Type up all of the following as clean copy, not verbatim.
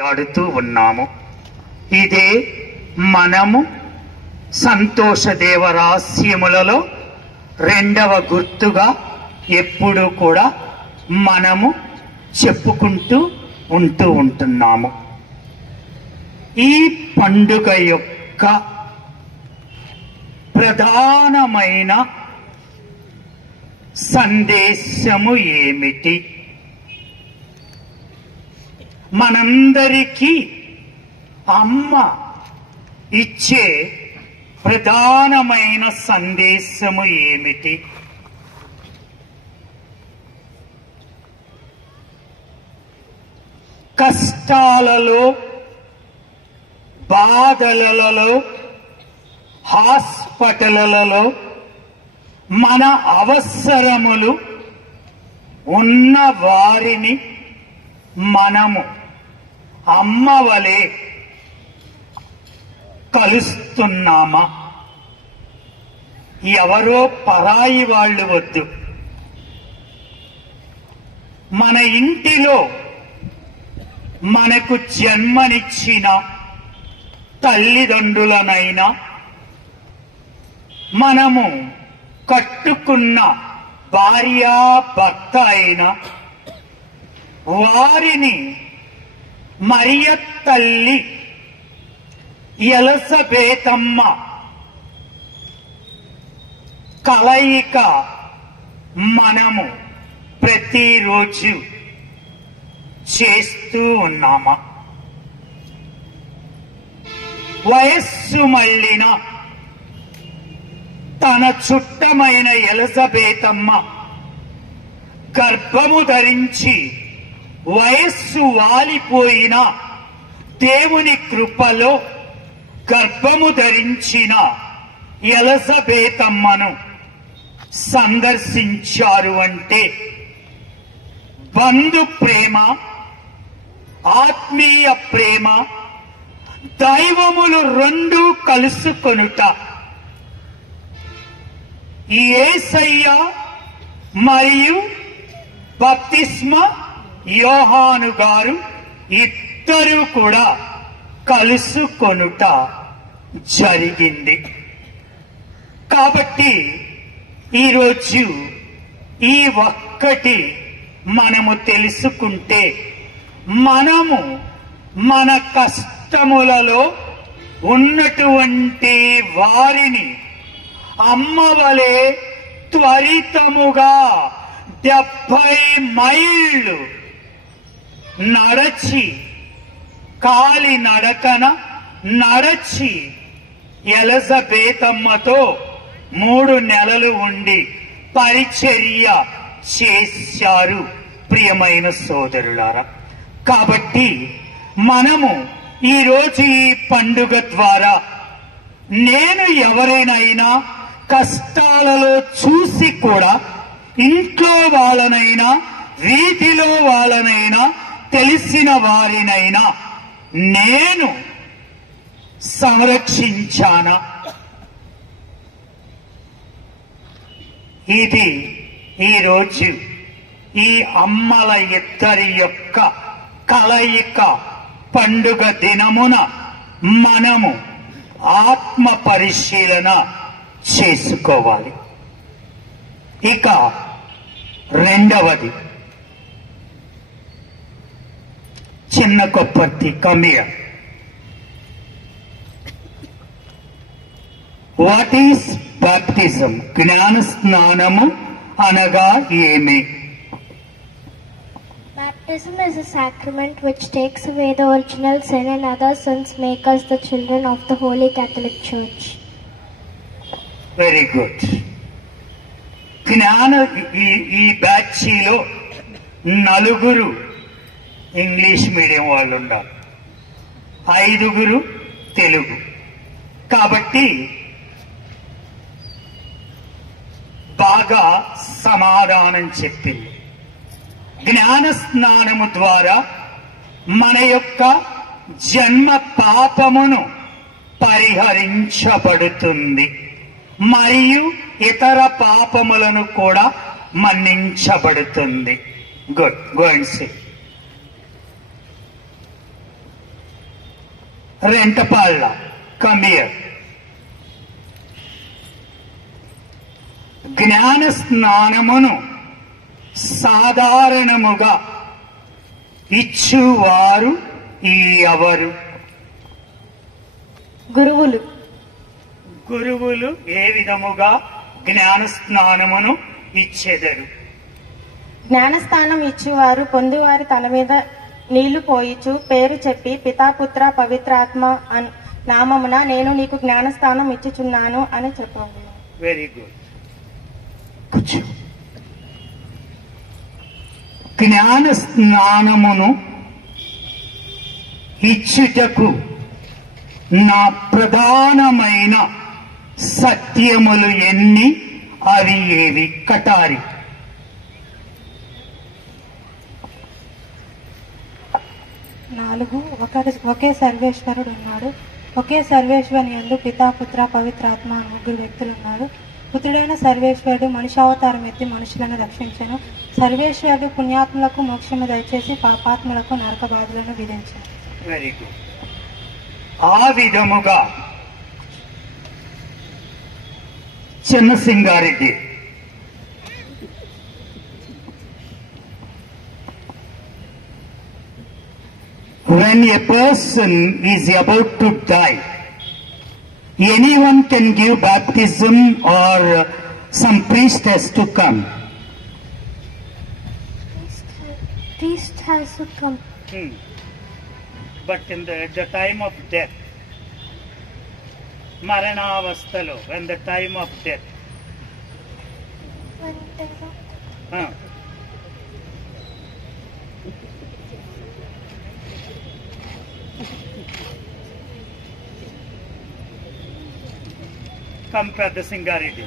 ఆడుతూ ఉన్నాము. ఇదే మనము సంతోషదేవ రహస్యములలో రెండవ గుర్తుగా ఎప్పుడూ కూడా మనము చెప్పుకుంటూ ఉంటున్నాము. ఈ పండుగ యొక్క ప్రధానమైన సందేశము ఏమిటి? మనందరికీ అమ్మ ఇచ్చే ప్రధానమైన సందేశము ఏమిటి? కష్టాలలో, బాధలలో, హాస్పిటళ్లలో మన అవసరములు ఉన్న వారిని మనము అమ్మ వలె కలుస్తున్నామా? ఎవరో పరాయి వాళ్ళు వద్దు. మన ఇంటిలో మనకు జన్మనిచ్చిన తల్లిదండ్రులనైనా, మనము కట్టుకున్న భార్యాభర్త అయినా వారిని మరియ తల్లి ఎలిజబెతమ్మ కలయిక మనము ప్రతిరోజు చేస్తూ ఉన్నామా? వయస్సు మళ్ళిన తన చుట్టమైన ఎలిజబెతమ్మ గర్భము ధరించి వయస్సు వాలిపోయిన దేవుని కృపలో గర్భము ధరించిన ఎలిజబెతమ్మను సందర్శించారు అంటే బంధు ప్రేమ, ఆత్మీయ ప్రేమ, దైవములు రెండూ కలుసుకొనుట. ఈ యేసయ్య మరియు బప్తిస్మా యోహాను గారు ఇద్దరూ కూడా కలుసుకొనుట జరిగింది. కాబట్టి ఈరోజు ఈ ఒక్కటి మనము తెలుసుకుంటే మనము మన కష్టములలో ఉన్నటువంటి వారిని అమ్మ వలె త్వరితముగా 70 మైళ్ళు నడచి, కాలి నడకన నడచి ఎలిజబెతమ్మతో 3 నెలలు ఉండి పరిచర్య చేశారు. ప్రియమైన సోదరులారా, కాబట్టి మనము ఈరోజు ఈ పండుగ ద్వారా నేను ఎవరైనా కష్టాలలో చూసి కూడా ఇంట్లో వాళ్ళనైనా, వీధిలో వాళ్ళనైనా, తెలిసిన వారినైనా నేను సంరక్షించానా? ఇది ఈరోజు ఈ అమ్మల ఇద్దరి యొక్క కలయిక పండుగ దినమున మనము ఆత్మ పరిశీలన చేసుకోవాలి. ఇక రెండవది, చిన్న కొప్పర్తి కమియ. What is baptism? జ్ఞాన స్నానము అనగా ఏమి? Baptism is a sacrament which takes away the original sin and other sins, make us the children of the Holy Catholic Church. Very good. జ్ఞాన ఈ బ్యాచ్లో 4 ఇంగ్లీష్ మీడియం వాళ్ళు ఉన్నారు, 5 తెలుగు. కాబట్టి బాగా సమాధానం చెప్పింది. జ్ఞాన స్నానము ద్వారా మన యొక్క జన్మ పాపమును పరిహరించబడుతుంది మరియు ఇతర పాపములను కూడా మన్నించబడుతుంది. Good, go and say. Rentapalla, come here. జ్ఞాన స్నానమును సాధారణముగా ఇచ్చువారు ఎవరు? గురువులు. గురువులు ఏ విధముగా జ్ఞాన స్నానమును ఇచ్చెదరు? జ్ఞానస్థానం ఇచ్చువారు పొందువారి తల మీద నీళ్లు పోయిచు పేరు చెప్పి పితాపుత్ర పవిత్రాత్మ నామమున నేను నీకు జ్ఞానస్థానం ఇచ్చుచున్నాను అని చెప్పండి. Very good. జ్ఞాన స్నానమును ఇచ్చుటకు నా ప్రధానమైన సత్యములు ఎన్ని? అవి ఏవి? కటారి. నాలుగు. ఒకే సర్వేశ్వరుడు ఉన్నాడు. ఒకే సర్వేశ్వరుని యందు పితాపుత్ర పవిత్రాత్మ అని ముగ్గురు వ్యక్తులు ఉన్నారు. పుత్రుడైన సర్వేశ్వరుడు మనుష్యావతారం ఎత్తి మనుషులను రక్షించెను. సర్వేశ్వరుడు పుణ్యాత్ములకు మోక్షము దయచేసి పాపాత్ములకు నరక బాధలను విధించాడు. Very good. ఆ విధముగా చిన్నసింగారెడ్డి when a person is about to die, anyone can give baptism or some priest has to come? Priest has to come. But at the time of death, Maranavastalo, when the time of death, come Pradha Singareddy.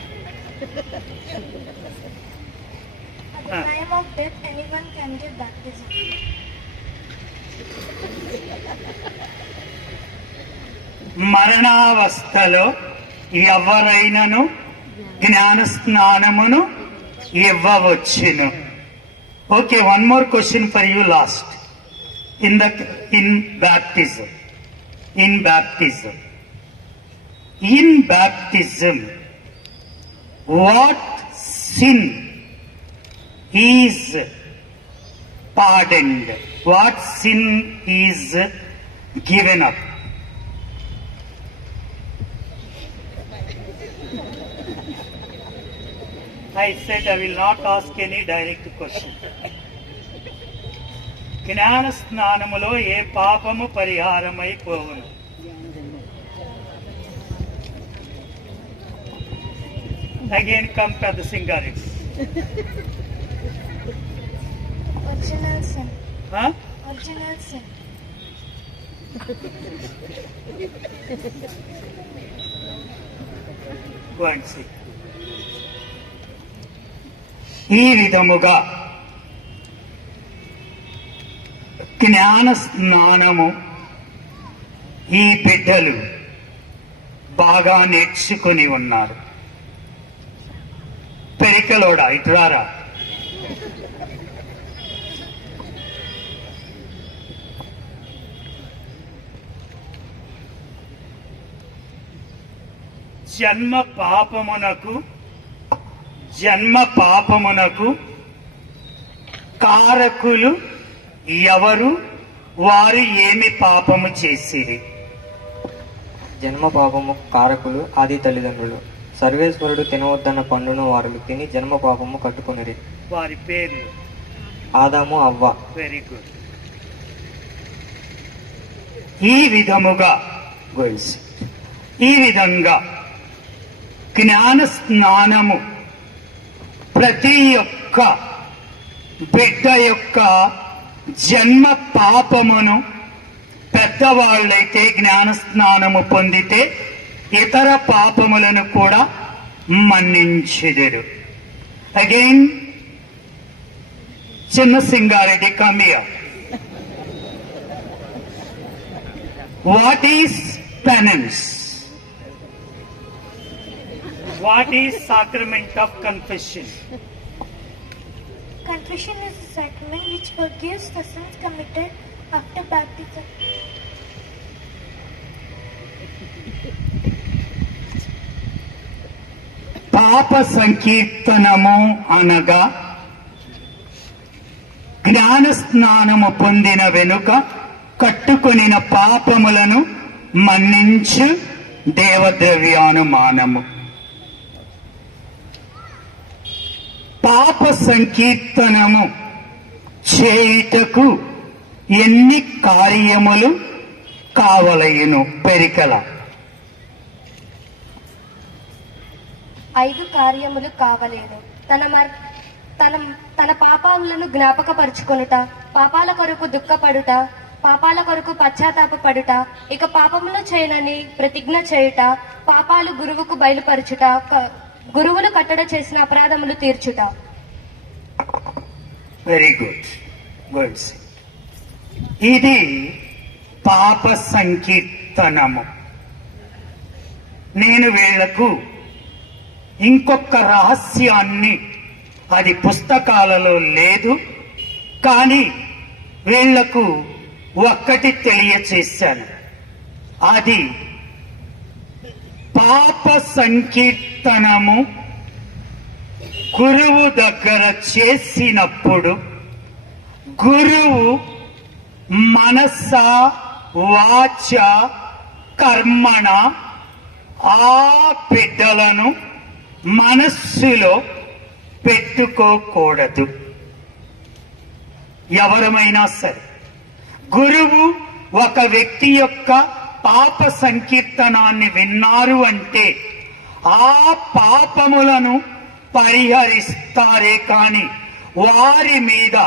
At the time of death, anyone can give baptism. మరణావస్థలో ఎవరైనను జ్ఞాన స్నానమును ఇవ్వవచ్చును. Okay, one more question for you last. In baptism what sin is pardoned? What sin is given up? I said I will not ask any direct question. జ్ఞాన స్నానములో ఏ పాపము పరిహారమైపోవును? Again come Pradha Singareddy. Original sin. Huh? Original sin. Go and see. ఈ విధముగా జ్ఞాన స్నానము ఈ బిడ్డలు బాగా నేర్చుకుని ఉన్నారు. పెరికలోడా ఇటురారా. జన్మ పాపమునకు కారకులు ఎవరు? వారు ఏమి పాపము చేసిరి? జన్మ పాపము కారకులు ఆది తల్లిదండ్రులు. సర్వేశ్వరుడు తినవద్దన్న పండును వారు తిని జన్మ పాపము కట్టుకునిరి. వారి పేర్లు ఆదాము, అవ్వ. Very good. ఈ విధంగా జ్ఞాన స్నానము ప్రతి ఒక్క బిడ్డ యొక్క జన్మ పాపమును పెద్దవాళ్ళైతే జ్ఞాన స్నానము పొందితే ఇతర పాపములను కూడా మన్నించెదరు. అగైన్ చిన్న Singareddy, come here. What is penance? What is sacrament of confession? Confession is a sacrament which forgives the sins committed after baptism. పాప సంకీర్తనము అనగా జ్ఞాన స్నానము పొందిన వెనుక కట్టుకొనిన పాపములను మన్నించు దేవద్రవ్యానుమానము. పాప సంకీర్తనము చేయుటకు ఎన్ని కార్యములు కావలయును? పెరికల 5 కార్యములు కావలేను. తన పాపాలను జ్ఞాపకపరుచుకొనుట, పాపాల కొరకు దుఃఖపడుట, పాపాల కొరకు పశ్చాత్తాపపడుట, ఇక పాపములు చేయనని ప్రతిజ్ఞ చేయుట, పాపాలు గురువుకు బయలుపరచుట, గురువులు కట్టడ చేసిన అపరాధములు తీర్చుట. Very good words. ఇది పాప సంకీర్తనము. నేను వీళ్లకు ఇంకొక రహస్యాన్ని, అది పుస్తకాలలో లేదు కానీ వీళ్లకు ఒక్కటి తెలియచేశాను. అది పాప సంకీర్తనము గురువు దగ్గర చేసినప్పుడు గురువు మనస వాచ కర్మణ ఆ బిడ్డలను మనస్సులో పెట్టుకోకూడదు. ఎవరమైనా సరే గురువు ఒక వ్యక్తి యొక్క పాప సంకీర్తనాన్ని విన్నారు అంటే ఆ పాపములను పరిహరిస్తారే కాని వారి మీద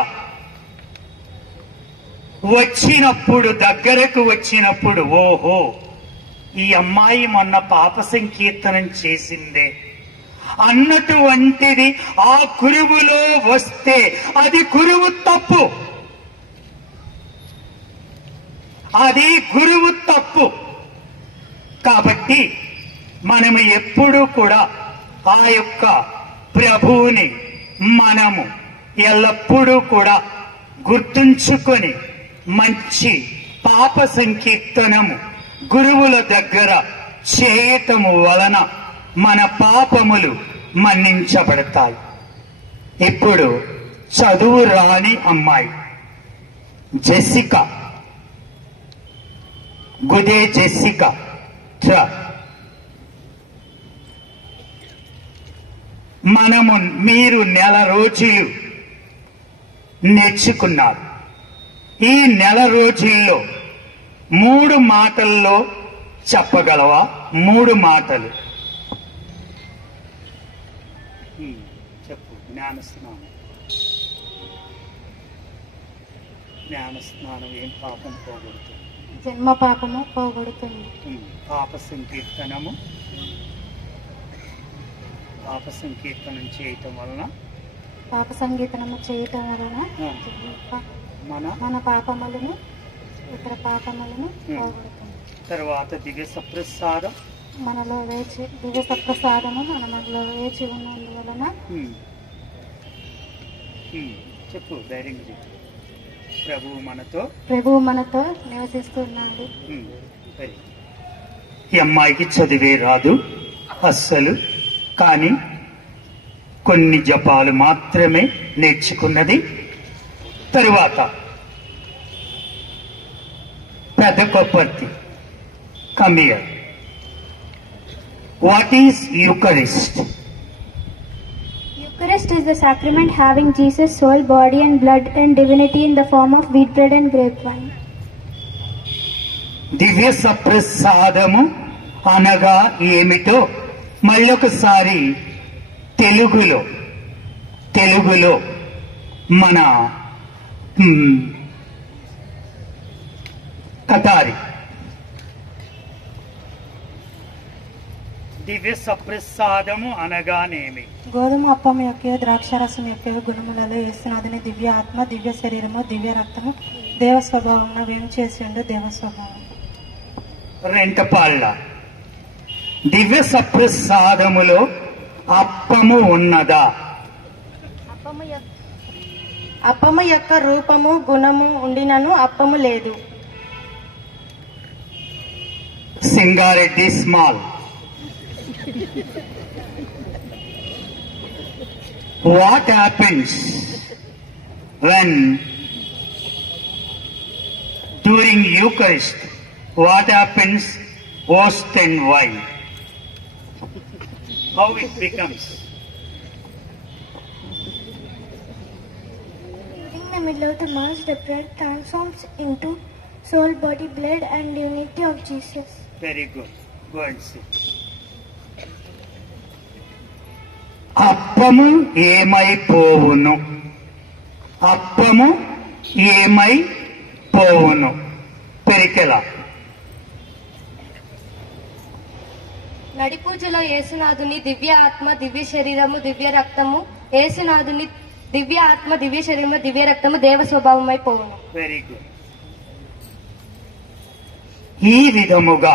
వచ్చినప్పుడు, దగ్గరకు వచ్చినప్పుడు, ఓహో ఈ అమ్మాయి మొన్న పాప సంకీర్తనం చేసిందే అన్నటువంటిది ఆ గురువులో వస్తే అది గురువు తప్పు. అది గురువు తప్పు. కాబట్టి మనము ఎప్పుడూ కూడా ఆ యొక్క ప్రభువుని మనము ఎల్లప్పుడూ కూడా గుర్తుంచుకొని మంచి పాప సంకీర్తనము గురువుల దగ్గర చేయటము వలన మన పాపములు మన్నించబడతాయి. ఇప్పుడు చదువు రాని అమ్మాయి జెసికా, గుదే జెసికా మీరు నెల రోజులు నేర్చుకున్నారు. ఈ నెల రోజుల్లో 3 మాటల్లో చెప్పగలవా? 3 మాటలు చెప్పు. జ్ఞానస్నానం. జ్ఞానస్నానం ఏం పాపం పోగొడుతుంది? జన్మ పాపము పోగొడుతుంది. పాప సంకీర్తనము, పాప సంకీర్తనం చేయటం వలన, పాప సంకీర్తనము చేయటం వలన మన పాపములను, ఇతర పాపములను పోగొడుతుంది. తర్వాత దివ్య సప్రసాదం మనలో వేచి, దివ్య సప్రసాదము మనలో వేచి ఉన్నందువలన. చెప్పు, ధైర్యంగా చెప్పు. ప్రభువు మనతో నివసిస్తున్నాడు. ఈ అమ్మాయికి చదివే రాదు అస్సలు, కానీ కొన్ని జపాలు మాత్రమే నేర్చుకున్నది. తరువాత పెద్ద Kopparthi, come here. What is Eucharist? Eucharist is the sacrament having Jesus' soul, body and blood and divinity in the form of wheat bread and grape wine. దివ్య సప్రసాదము అనగా ఏమిటో మళ్ళొకసారి తెలుగులో మన కతారి దివ్య సప్రసాదము అనగానేమి? గోధుమ అప్పం యొక్క ద్రాక్షారసం యొక్క గుణములలో యేసునాథుని దివ్య ఆత్మ, దివ్య శరీరము, దివ్య రక్తము, దేవ స్వభావం వేము చేసి ఉండే దేవ స్వభావం. రెంటపాళ్ళ దివ్య సప్రసాదములో అప్పము ఉన్నదా? అప్పము యొక్క రూపము గుణము ఉండినను అప్పము లేదు. Singareddy small what happens when during Eucharist, what happens host and wine? How it becomes? In the middle of the Mass, the bread transforms into soul, body, blood and divinity of Jesus. Very good. Go and see. అప్పము ఏమైపోవును, అప్పము ఏమైపోవును. Perikela నడి పూజలో యేసునాథుని దివ్య ఆత్మ, దివ్య శరీరము, దివ్య రక్తము, యేసునాథుని దివ్య ఆత్మ, దివ్య శరీరము, దివ్య రక్తము దేవ స్వభావమై పోవును. Very good. ఈ విధముగా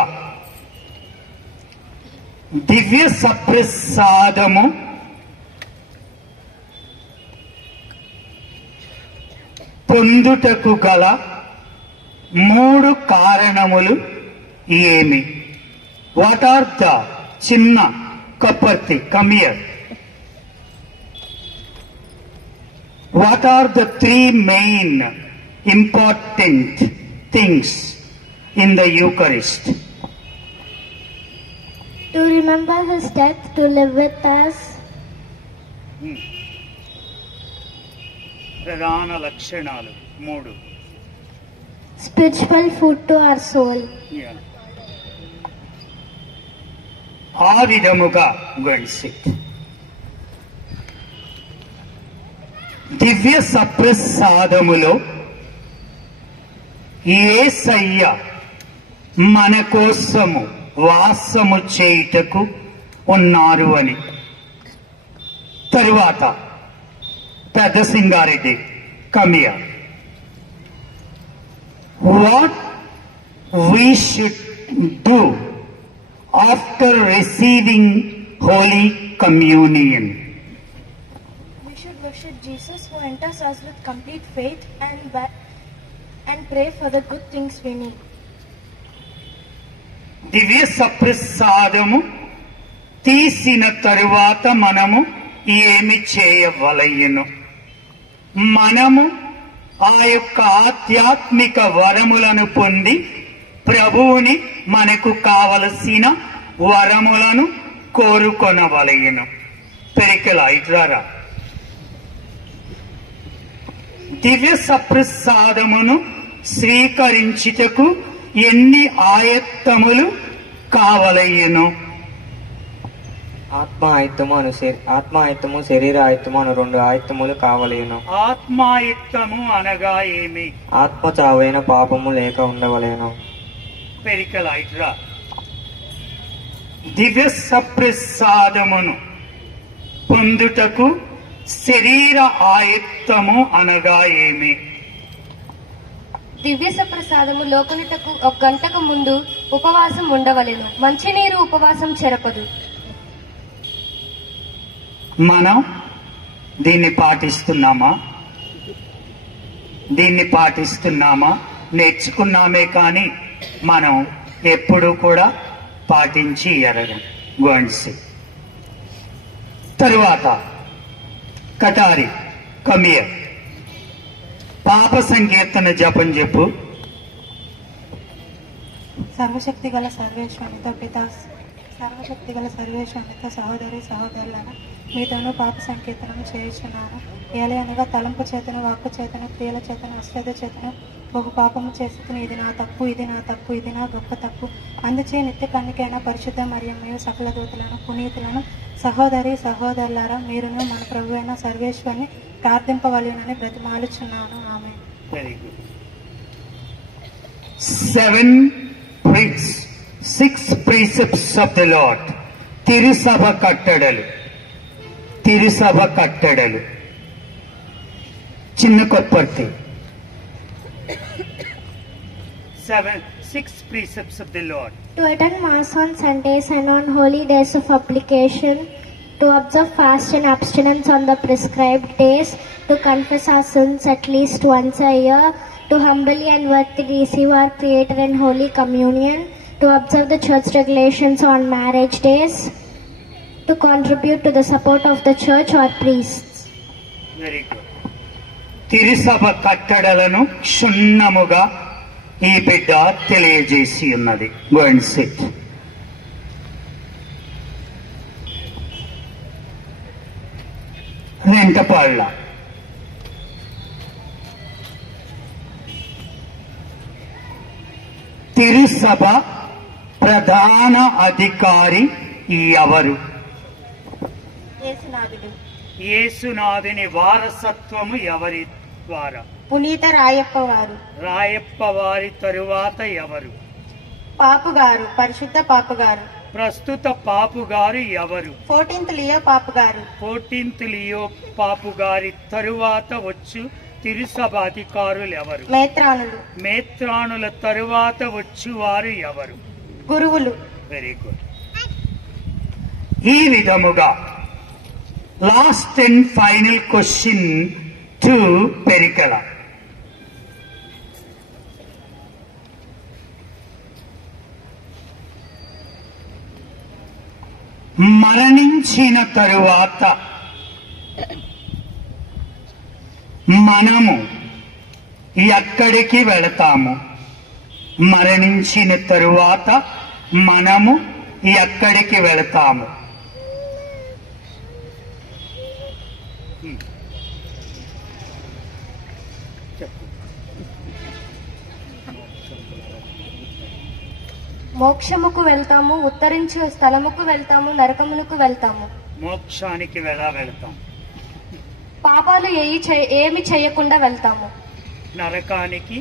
దివ్య సప్రసాదము పొందుటకు గల 3 కారణములు ఏమి? వాట్ ఆర్ ద చిన్న కపర్తి కమియర్, what are the 3 main important things in the Eucharist? To remember his death, to live with us. ప్రధాన లక్షణాలు 3. Spiritual food to our soul. ఆ విధముగా గణిసిట్ దివ్య సప్రసాదములో యేసయ్య మన కోసము వాసము చేయుటకు ఉన్నారు అని. తరువాత పెద్ద Singareddy come here, what we should do after receiving Holi communion? We should worship Jesus who enters us with complete faith and pray for the good things we need. దివ్య సప్రసాదము తీసిన తరువాత మనము ఏమి చేయవలయును? మనము ఆ యొక్క ఆధ్యాత్మిక వరములను పొంది ప్రభువుని మనకు కావలసిన వరములను కోరుకొనవలయును. పెరికెల ఇట్రారా. దివ్య సప్రసాదమును స్వీకరించుటకు ఎన్ని ఆయత్తములు కావలయును? ఆత్మ ఆయత్తము శరీర ఆయత్తము అను 2 ఆయత్తములు కావలేను. ఆత్మాయుక్తము అనగా ఏమి? ఆత్మ చావైన పాపము లేక ఉండవలేను. పెరికల ఇట్రా. దివ్య సప్రసాదమును పొందుటకు శరీర ఆయత్తము అనగా ఏమి? దివ్య సప్రసాదము లోకనుటకు 1 గంటకు ముందు ఉపవాసం ఉండవలెను. మంచినీరు ఉపవాసం చెరపదు. మనం దీన్ని పాటిస్తున్నామా? నేర్చుకున్నామే కానీ మనం ఎప్పుడు కూడా పాటించి ఎరగం. గోన్సి తరువాత కటారి కమియర్ పాప సంకీర్తన జపం చెప్పు. సర్వశక్తి గల సర్వేశ్వరునితో సహోదరి సహోదరులను మీతోనూ పాప సంకీర్తనము చేయుచున్నాను. ఏలయనగా తలంపు చేతను, వాక్కు చేతను, క్రియల చేతను, అశ్రద్ధ చేతను బహు పాపము చేస్తున్న ఇది నా తప్పు, ఇది నా గొప్ప తప్పు. అందుచే నిత్య కన్నికైన పరిశుద్ధ మరియమ్మయు సకల దూతలను పునీతులను సహోదరి సహోదరులారా మీరును మన ప్రభు అయిన సర్వేశ్వరుని ప్రార్థింపవలెనని బ్రతిమాలుచున్నాను. ఆమె. Very good. 6 precepts of the Lord. తిరుసభ కట్టడలు చిన్న Kopparthi. 6 precepts of the Lord. To attend Mass on Sundays and on holy days of obligation, to observe fast and abstinence on the prescribed days, to confess our sins at least once a year, to humbly and worthily receive our Creator in Holy Communion, to observe the church regulations on marriage days, to contribute to the support of the church or priests. Very good. తిరుసభ కట్టడలను క్షుణ్ణముగా ఈ బిడ్డ తెలియజేసి ఉన్నది. Go and sit. వెంటపాళ్ళ తిరుసభ ప్రధాన అధికారి ఎవరు? యేసునాథుడు. యేసునాథుని వారసత్వము ఎవరి ద్వారా? పునీత రాయప్ప వారు. రాయప్ప వారి తరువాత ఎవరు? పాపుగారు, పరిశుద్ధ పాపుగారు. ప్రస్తుత పాపుగారు ఎవరు? 14th Leo పాపుగారు. 14th లియో పాపుగారి తరువాత వచ్చు తిరుసభ అధికారులు ఎవరు? మేత్రానులు. మేత్రానుల తరువాత వచ్చువారు ఎవరు? గురువులు. Very good. ఈ విధముగా last and final question to Perikala. మరణించిన తరువాత మనము ఎక్కడికి వెళతాము? మరణించిన తరువాత మనము ఎక్కడికి వెళతాము? మోక్షముకు వెళ్తాము, ఉత్తరించు స్థలముకు వెళ్తాము, నరకమునకు వెళ్తాము. మోక్షానికి వెళతాం. పాపాలు ఏమి చేయకుండా వెళ్తాము. నరకానికి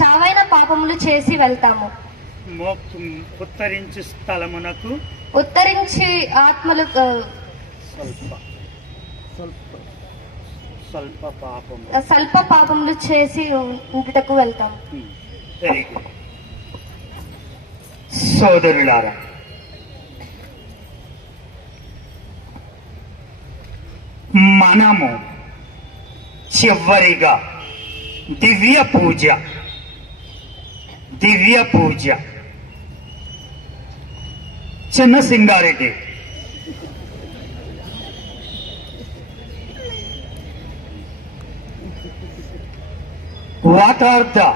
చావైన పాపములు చేసి వెళ్తాము. ఉత్తరించు స్థలమునకు ఉత్తరించి ఆత్మలు స్వల్ప పాపములు చేసి ఉండుటకు వెళ్తాము. Very good. సోదరులారా, మనము చివరిగా దివ్య పూజ చిన్న Singareddy what are the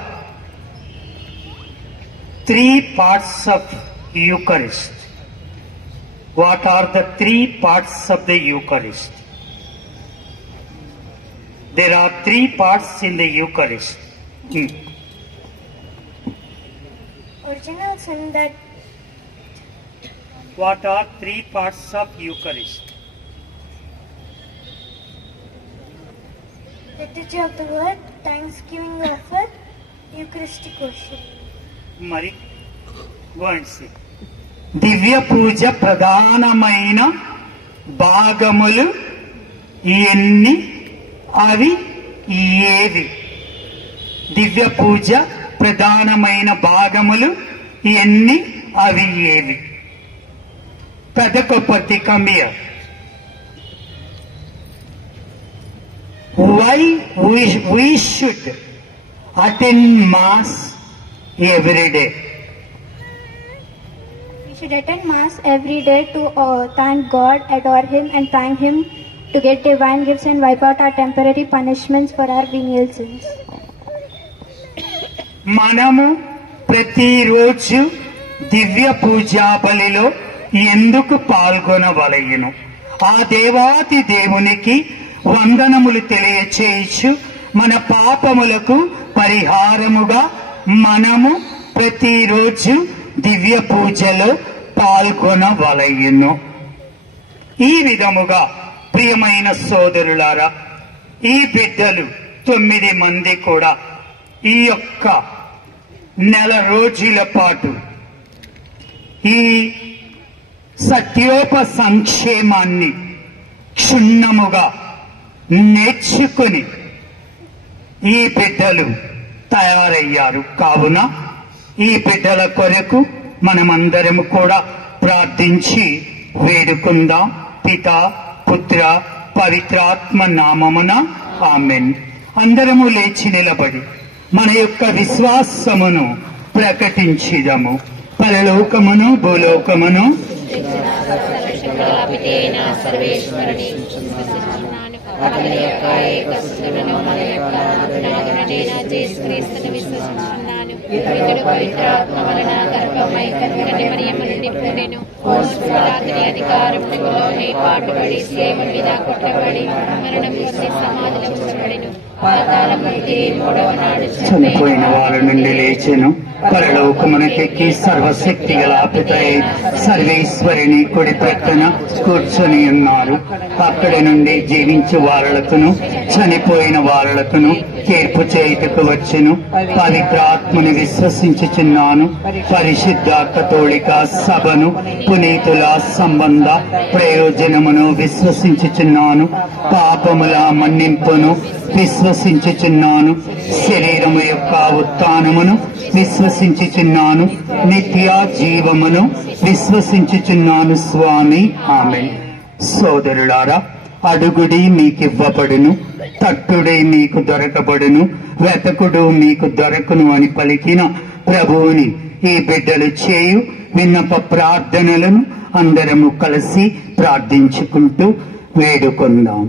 three parts of Eucharist? What are the three parts of the Eucharist? There are three parts in the Eucharist. Original sin that. What are three parts of Eucharist? Liturgy of the Word, Thanksgiving offer, Eucharistic worship. మరి దివ్య పూజ ప్రధానమైన భాగములు ఎన్ని? అవి ఏవి? దివ్య పూజ ప్రధానమైన భాగములు ఎన్ని? అవి ఏవి? పెదకొప్పతి come here. Why we should attend Mass every day? We should attend Mass every day to thank God, adore Him and thank Him to get divine gifts and wipe out our temporary punishments for our venial sins. మనము ప్రతిరోజు దివ్య పూజా బలిలో ఎందుకు పాల్గొనవలయును? ఆ దేవాతి దేవునికి వందనములు తెలియచేయచ్చు. మన పాపములకు పరిహారముగా మనము ప్రతిరోజు దివ్య పూజలో పాల్గొనవలయును. ఈ విధముగా ప్రియమైన సోదరులారా, ఈ బిడ్డలు 9 మంది కూడా ఈ యొక్క నెల రోజుల పాటు ఈ సత్యోప సంక్షేమాన్ని క్షుణ్ణముగా నేర్చుకుని ఈ బిడ్డలు తయారయ్యారు. కావున ఈ బిడ్డల కొరకు మనమందరము కూడా ప్రార్థించి వేడుకుందాం. పితా, పుత్ర, పవిత్రాత్మ నామమున ఆమెన్. అందరము లేచి నిలబడి మన యొక్క విశ్వాసమును ప్రకటించిదము. పరలోకమును భూలోకమును అతని యొక్క ఏకసుతుడను మన యొక్క నాథుడైన యేసుక్రీస్తును విశ్వసించుచున్నాను. ఇతడు పవిత్రాత్మ వలన గర్భమై కన్యకని మరియమ్మ నుండి పుట్టెను. అతని అధికారములోనే పాటుపడి శిలువ మీద కొట్టబడి మరణం పొంది సమాధిలో ఉంచబడెను. పాతాళం నుండి మూడవ నాడు చనిపోయిన వారి నుండి లేచెను. పరలోకమునకెక్కి సర్వశక్తి గల పితయే సర్వేశ్వరిని కుడి ప్రక్కన కూర్చొని ఉన్నారు. అక్కడి నుండి జీవించు వారలకును చనిపోయిన వారలకును తీర్పు చేయుటకు వచ్చెను. పవిత్రాత్మను విశ్వసించుచున్నాను. పరిశుద్ధ కథోలిక సభను పునీతుల సంబంధ ప్రయోజనమును విశ్వసించుచున్నాను. పాపముల మన్నింపును విశ్వసించుచున్నాను. శరీరము యొక్క ఉత్థానమును విశ్వసించుచున్నాను. నిత్య జీవమును విశ్వసించుచున్నాను స్వామి. ఆమేన్. సోదరులారా, అడుగుడి మీకివ్వబడును, తట్టుడి మీకు దొరకబడును, వెతకుడు మీకు దొరకును అని పలికిన ప్రభువుని ఈ బిడ్డలు చేయు విన్నప ప్రార్థనలను అందరము కలిసి ప్రార్థించుకుంటూ వేడుకొందాం.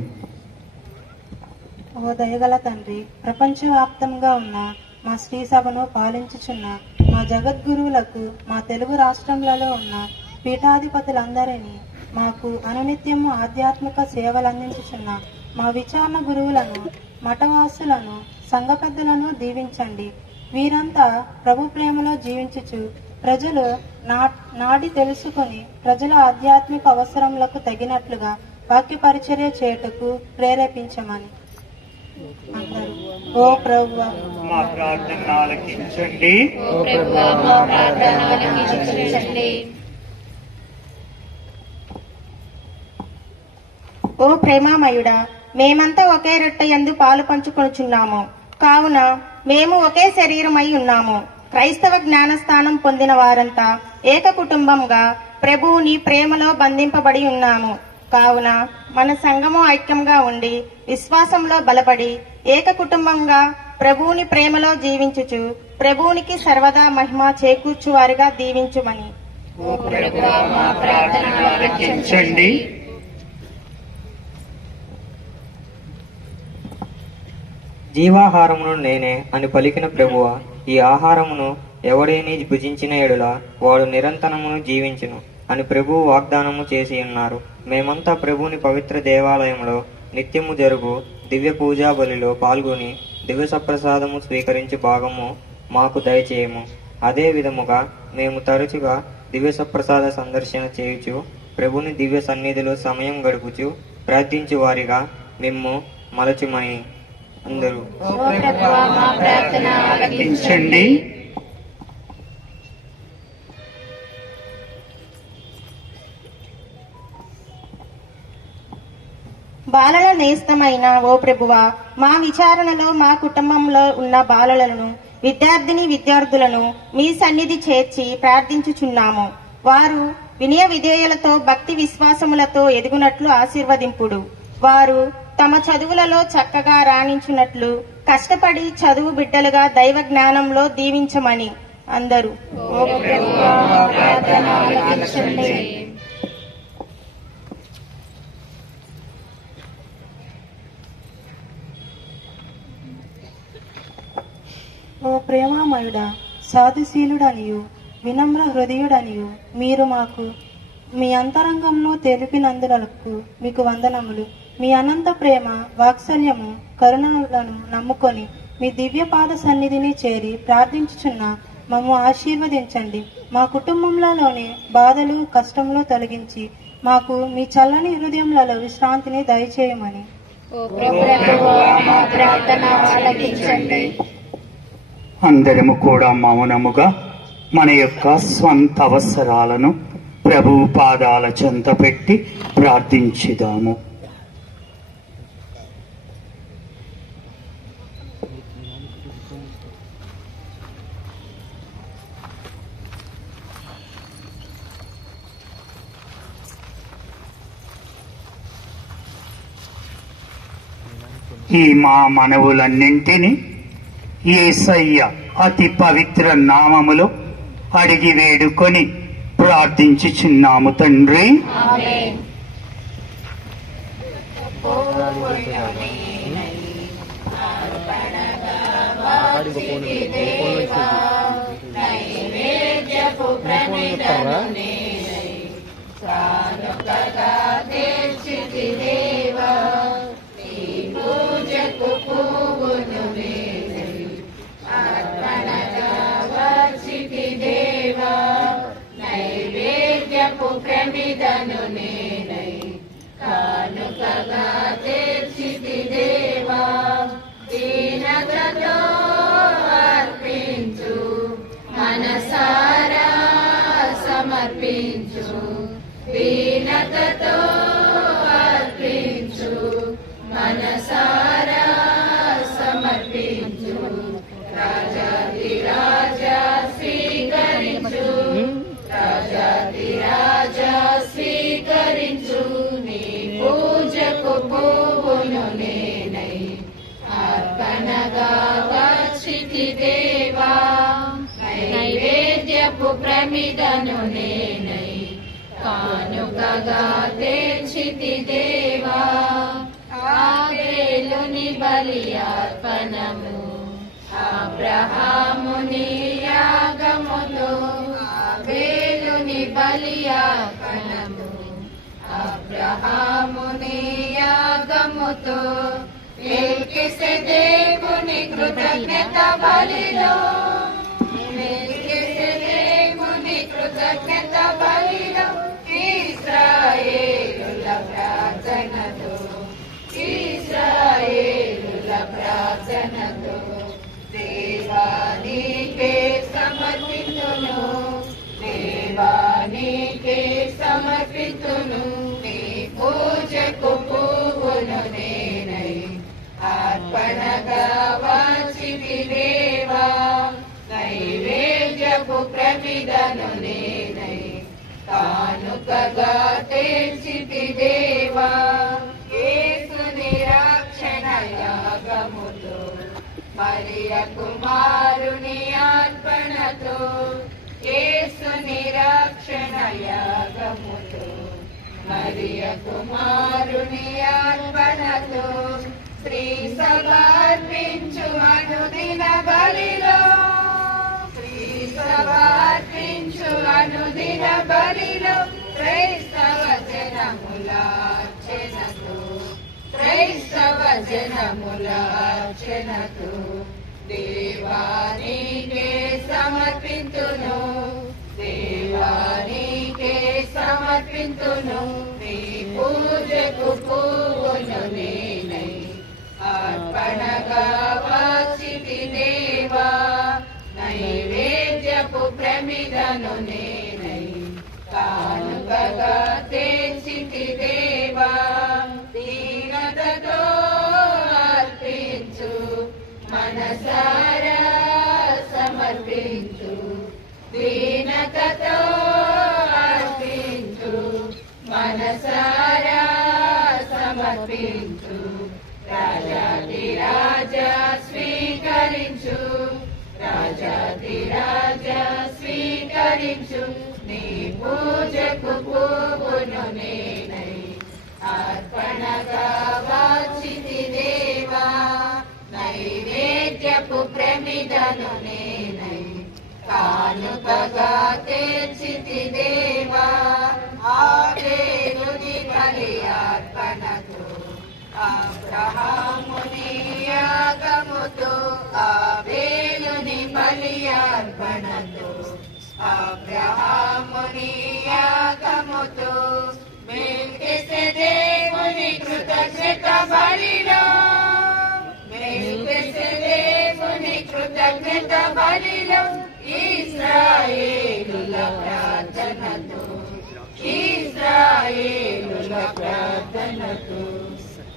ఓ దయగల తండ్రి, ప్రపంచవ్యాప్తంగా ఉన్న మా శ్రీ సభను పాలించుచున్న మా జగద్గురువులకు, మా తెలుగు రాష్ట్రములలో ఉన్న పీఠాధిపతులందరినీ, మాకు అనునిత్యము ఆధ్యాత్మిక సేవలు అందించుచున్న మా విచారణ గురువులను, మఠవాసులను, సంఘ పెద్దలను దీవించండి. వీరంతా ప్రభు ప్రేమలో జీవించుచు ప్రజలు నాడి తెలుసుకుని ప్రజల ఆధ్యాత్మిక అవసరములకు తగినట్లుగా వాక్య పరిచర్య చేయుటకు ప్రేరేపించమని. అందరూ ఓ ప్రభువా మా ప్రార్థన ఆలకించండి. ఓ ప్రేమామయుడా, మేమంతా ఒకే రొట్టె యందు పాలు పంచుకొనుచున్నాము. కావున మేము ఒకే శరీరమై ఉన్నాము. క్రైస్తవ జ్ఞానస్థానం పొందిన వారంతా ఏక కుటుంబంగా ప్రభువుని ప్రేమలో బంధింపబడి ఉన్నాము. కావున మన సంఘము ఐక్యంగా ఉండి విశ్వాసంలో బలపడి ఏక కుటుంబంగా ప్రభువుని ప్రేమలో జీవించుచు ప్రభువునికి సర్వదా మహిమ చేకూర్చువారిగా దీవించుమని. జీవాహారమును నేనే అని పలికిన ప్రభువ, ఈ ఆహారమును ఎవడేని భుజించిన ఎడుల వాడు నిరంతరమును జీవించును అని ప్రభువు వాగ్దానము చేసి ఉన్నారు. మేమంతా ప్రభువుని పవిత్ర దేవాలయంలో నిత్యము జరుగు దివ్య పూజా బలిలో పాల్గొని దివ్య సప్రసాదము స్వీకరించి భాగము మాకు దయచేయము. అదే విధముగా మేము తరచుగా దివ్య సప్రసాద సందర్శన చేయుచు ప్రభుని దివ్య సన్నిధిలో సమయం గడుపుచు ప్రార్థించు వారిగా మిమ్ము మలచుమని. అందరూ ఆలకించండి. బాలల నేస్తమైన ఓ ప్రభువా, మా విచారణలో మా కుటుంబంలో ఉన్న బాలలను, విద్యార్థులను మీ సన్నిధి చేర్చి ప్రార్థించుచున్నాము. వారు వినయ విధేయులతో భక్తి విశ్వాసములతో ఎదుగునట్లు ఆశీర్వదింపుడు. వారు తమ చదువులలో చక్కగా రాణించున్నట్లు కష్టపడి చదువు బిడ్డలుగా దైవ జ్ఞానంలో దీవించమని. అందరూ ఓ ప్రేమామయుడా, సాధుశీలుడనియు వినమ్ర హృదయుడనియు మీరు మాకు మీ అంతరంగంను తెలిపినందులకు మీకు వందనములు. మీ అనంత ప్రేమ, వాత్సల్యము, కరుణలను నమ్ముకొని మీ దివ్యపాద సన్నిధిని చేరి ప్రార్థించుచున్న మమ్ము ఆశీర్వదించండి. మా కుటుంబంలోని బాధలు, కష్టములు తొలగించి మాకు మీ చల్లని హృదయములలో విశ్రాంతిని దయచేయమని. అందరము కూడా మౌనముగా మన యొక్క స్వంత అవసరాలను ప్రభు పాదాల చెంత పెట్టి ప్రార్థించుదాము. ఈ మా మనవులన్నింటినీ యేసయ్య అతి పవిత్ర నామములో అడిగి వేడుకొని ప్రార్థించుచున్నాము తండ్రి. పువ్వును నేనై అర్పణగా వార్చితి దేవా నైవేద్యపు ప్రమిదను నేనై కానుకగా తెచ్చితి దేవా నీ పూజకు పువ్వును నేనై అర్పణగా వార్చితి దేవా నైవేద్యపు ప్రమిదను నేనై కానుకగా తెచ్చితి దేవా దీనతతో అర్పించు మనసారా సమర్పించు దీనతతో అర్పించు మనసారా సమర్పించు రాజాధిరాజా స్వీకరించు రాజాధిరాజా స్వీకరించు నీ పూజకు పువ్వును నేనై అర్పణగా వార్చితి దేవా నైవేద్యపు ప్రమిదను నేనై కానుకగా తెచ్చితి దేవా ఆబేలుని బలియార్పణము అబ్రహాముని యాగముతో ఆబేలుని బలియార్పణము అబ్రహాముని యాగముతో మెల్కీసెదెకుని కృతజ్ఞత బలిలో మెల్కీసెదెకుని కృతజ్ఞత బలిలో ఇశ్రాయేలుల ప్రార్థనతో ఇశ్రాయేలుల ప్రార్థనతో దేవానికే సమర్పితును దేవానికే సమర్పితును నీ పూజకు పువ్వును నేనై అర్పణగా వార్చితి దేవా నైవేద్యపు ప్రమిదను నేనై కానుకగా తెచ్చితి దేవా యేసుని రక్షణ యాగముతో మరియ కుమారుని అర్పణతో యేసుని రక్షణ యాగముతో మరియ కుమారుని అర్పణతో శ్రీ సభ అర్పించు అనుదిన బలిలో శ్రీ సభ అర్పించు అనుదిన బలిలో క్రైస్తవ జనముల అర్చనతో క్రైస్తవ జనముల అర్చనతో దేవానికే సమర్పింతును దేవానికే సమర్పింతును నీ పూజకు పువ్వును నేనై అర్పణగా వార్చితి దేవా నైవేద్యపు ప్రమిదను నేనై కానుకగా తెచ్చితి దేవా దీనతతో అర్పించు మనసారా సమర్పించు దీనతతో అర్పించు మనసారా సమర్పించు రాజాధిరాజా స్వీకరించు రాజాధిరాజా స్వీకరించు నీ పూజకు పువ్వును నేనై అర్పణగా వార్చితి దేవా నైవేద్యపు ప్రమిదను నేనై కానుకగా తెచ్చితి దేవా ఆబేలుని బలియార్పణతో అబ్రహాముని యాగముతో ఆబేలుని బలియార్పణతో అబ్రహాముని యాగముతో మెల్కీసెదెకుని కృతజ్ఞత బలిలో మెల్కీసెదెకుని కృతజ్ఞత బలిలో ఇశ్రాయేలుల ప్రార్థనతో ఇశ్రాయేలుల ప్రార్థనతో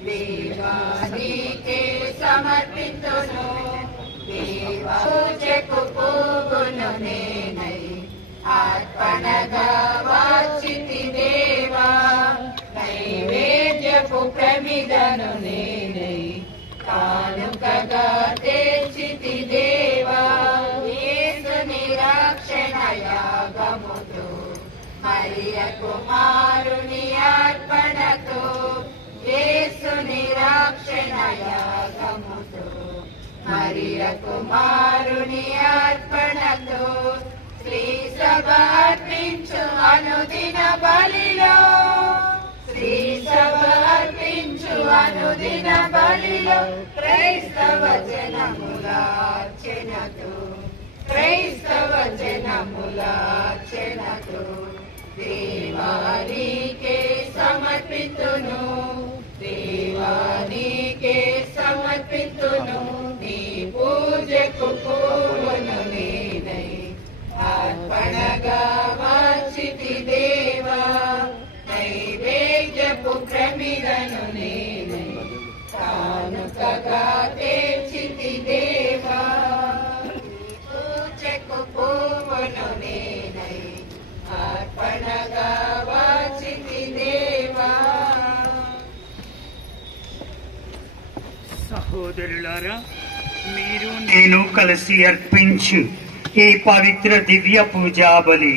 దేవానికే సమర్పితును దేవా పూజకు పువ్వును నేనై అర్పణగా వార్చితి దేవా నైవేద్యపు ప్రమిదను నేనై కానుకగా తెచ్చితి దేవా యేసుని రక్షణ యాగముతో మరియ కుమారుని అర్పణతో యేసుని రక్షణ యాగముతో మరియ కుమారుని అర్పణతో శ్రీ సభ అర్పించు అనుదిన బలిలో శ్రీ సభ అర్పించు అనుదిన బలిలో క్రైస్తవ జనముల అర్చనతో క్రైస్తవ జనముల అర్చనతో దేవానికే సమర్పితును దేవానికే సమర్పితును నీ పూజకు పూలను నేనై అర్పణగా వాచితి దేవా నైవేద్యపు ప్రమిదను నేనై కానుకగా తెచ్చితి దేవా పూజకు పూలను నేనై అర్పణగా వాచితి దేవా. సహోదరులారా, మీరు నేను కలిసి అర్పించు ఈ పవిత్ర దివ్య పూజా బలి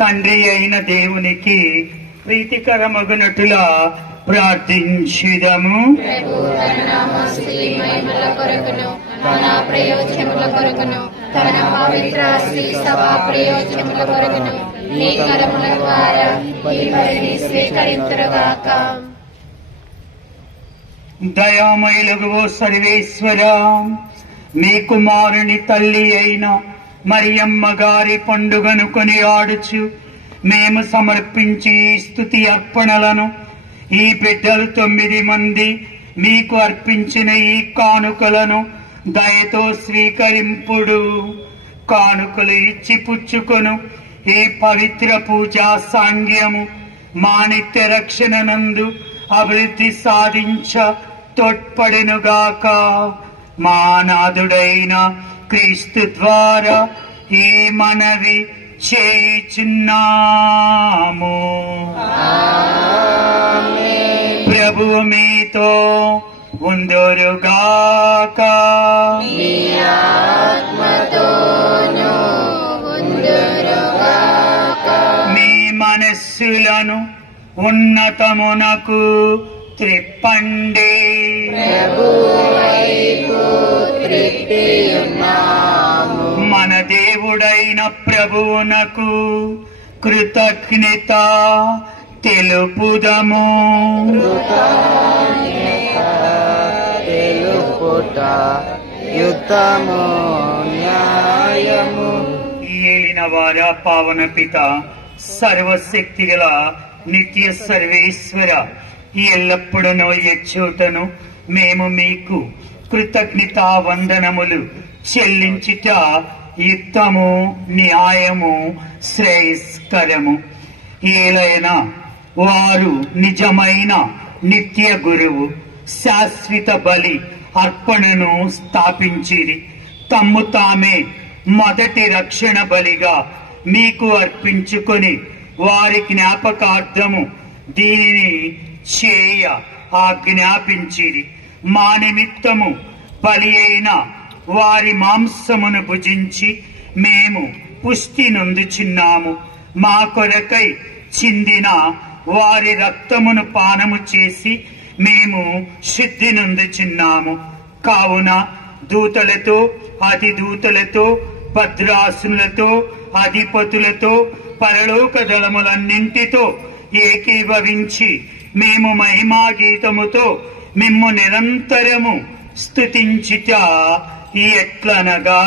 తండ్రి అయిన దేవునికి ప్రీతికరమగునట్టులా ప్రార్థించుదము. తన ప్రయోజనముల కొరకును తన పవిత్ర శ్రీ సభా ప్రయోజనముల కొరకును నీ కరముల ద్వారా ఈ బలిని స్వీకరింతురుగాక. దయామయులగు సర్వేశ్వర, మీ కుమారుని తల్లి అయిన మరియమ్మ గారి పండుగను కొనియాడుచు మేము సమర్పించి స్తుతి అర్పణలను ఈ బిడ్డలు 9 మంది మీకు అర్పించిన ఈ కానుకలను దయతో స్వీకరింపుడు. కానుకలు ఇచ్చి పుచ్చుకొను ఈ పవిత్ర పూజా సాంగ్యము మా నిత్య రక్షణ నందు అభివృద్ధి సాధించ తోడ్పడెనుగాక. మా నాథుడైన క్రీస్తు ద్వారా ఈ మనవి చేయుచున్నాము. ప్రభువు మీతో ఉందురుగాక. మీ మనస్సులను ఉన్నతమునకు త్రిప్పండి. మన దేవుడైన ప్రభువునకు కృతజ్ఞత తెలుపుదము. యుద్ధము న్యాయము. ఏలిన వార పావన పిత సర్వశక్తి గల నిత్య సర్వేశ్వర, ఎల్లప్పుడూ ఎచ్చోటను మేము మీకు కృతజ్ఞతా వందనములు చెల్లించుట యుక్తము, న్యాయము, శ్రేయస్కరము. ఏలైనా వారు నిజమైన నిత్య గురువు శాశ్వత బలి అర్పణను స్థాపించిరి. తమ్ము తామే మొదటి రక్షణ బలిగా మీకు అర్పించుకొని వారి జ్ఞాపకార్థము దీనిని చేయ ఆజ్ఞాపించిరి. మా నిమిత్తము బలి అయిన వారి మాంసమును భుజించి మేము పుష్టి నొందుచున్నాము. మా కొరకై చిందిన వారి రక్తమును పానము చేసి మేము శుద్ధి నొందుచున్నాము. కావున దూతలతో అధిదూతలతో భద్రాసులతో అధిపతులతో పరలోక దళములన్నింటితో ఏకీభవించి మేము మహిమా గీతముతో మిమ్ము నిరంతరము స్తుతించుట ఎట్లనగా,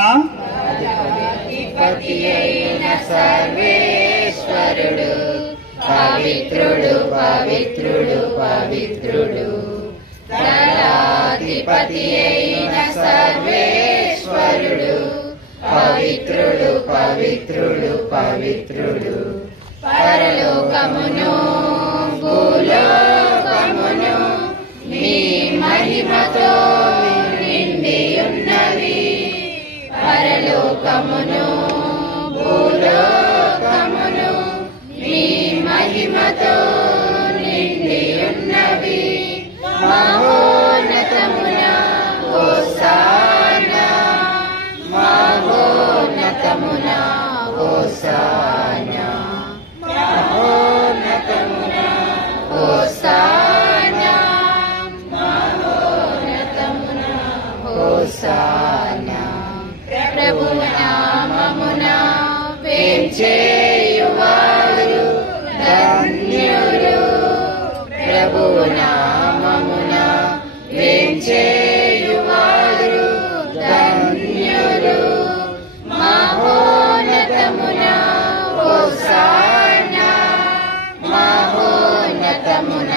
సర్వేశ్వరుడు పవిత్రుడు పవిత్రుడు పవిత్రుడు, దళాధిపతి అయిన సర్వేశ్వరుడు పవిత్రుడు పవిత్రుడు పవిత్రుడు. పరలోకమును భూలోకమును మీ మహిమతో నిండి ఉన్నవి. పరలోకమును భూలోకమును మీ మహిమతో నిండి ఉన్నవి. మహోన్నతమున హోసానా, మహోన్నతమున హోసానా, మహోన్నతమున హోసానా. వేంచేయువారు ధన్యులు. ప్రభువు నామమున వేంచేయువారు ధన్యులు. మహోన్నతమున హోసానా, మహోన్నతమున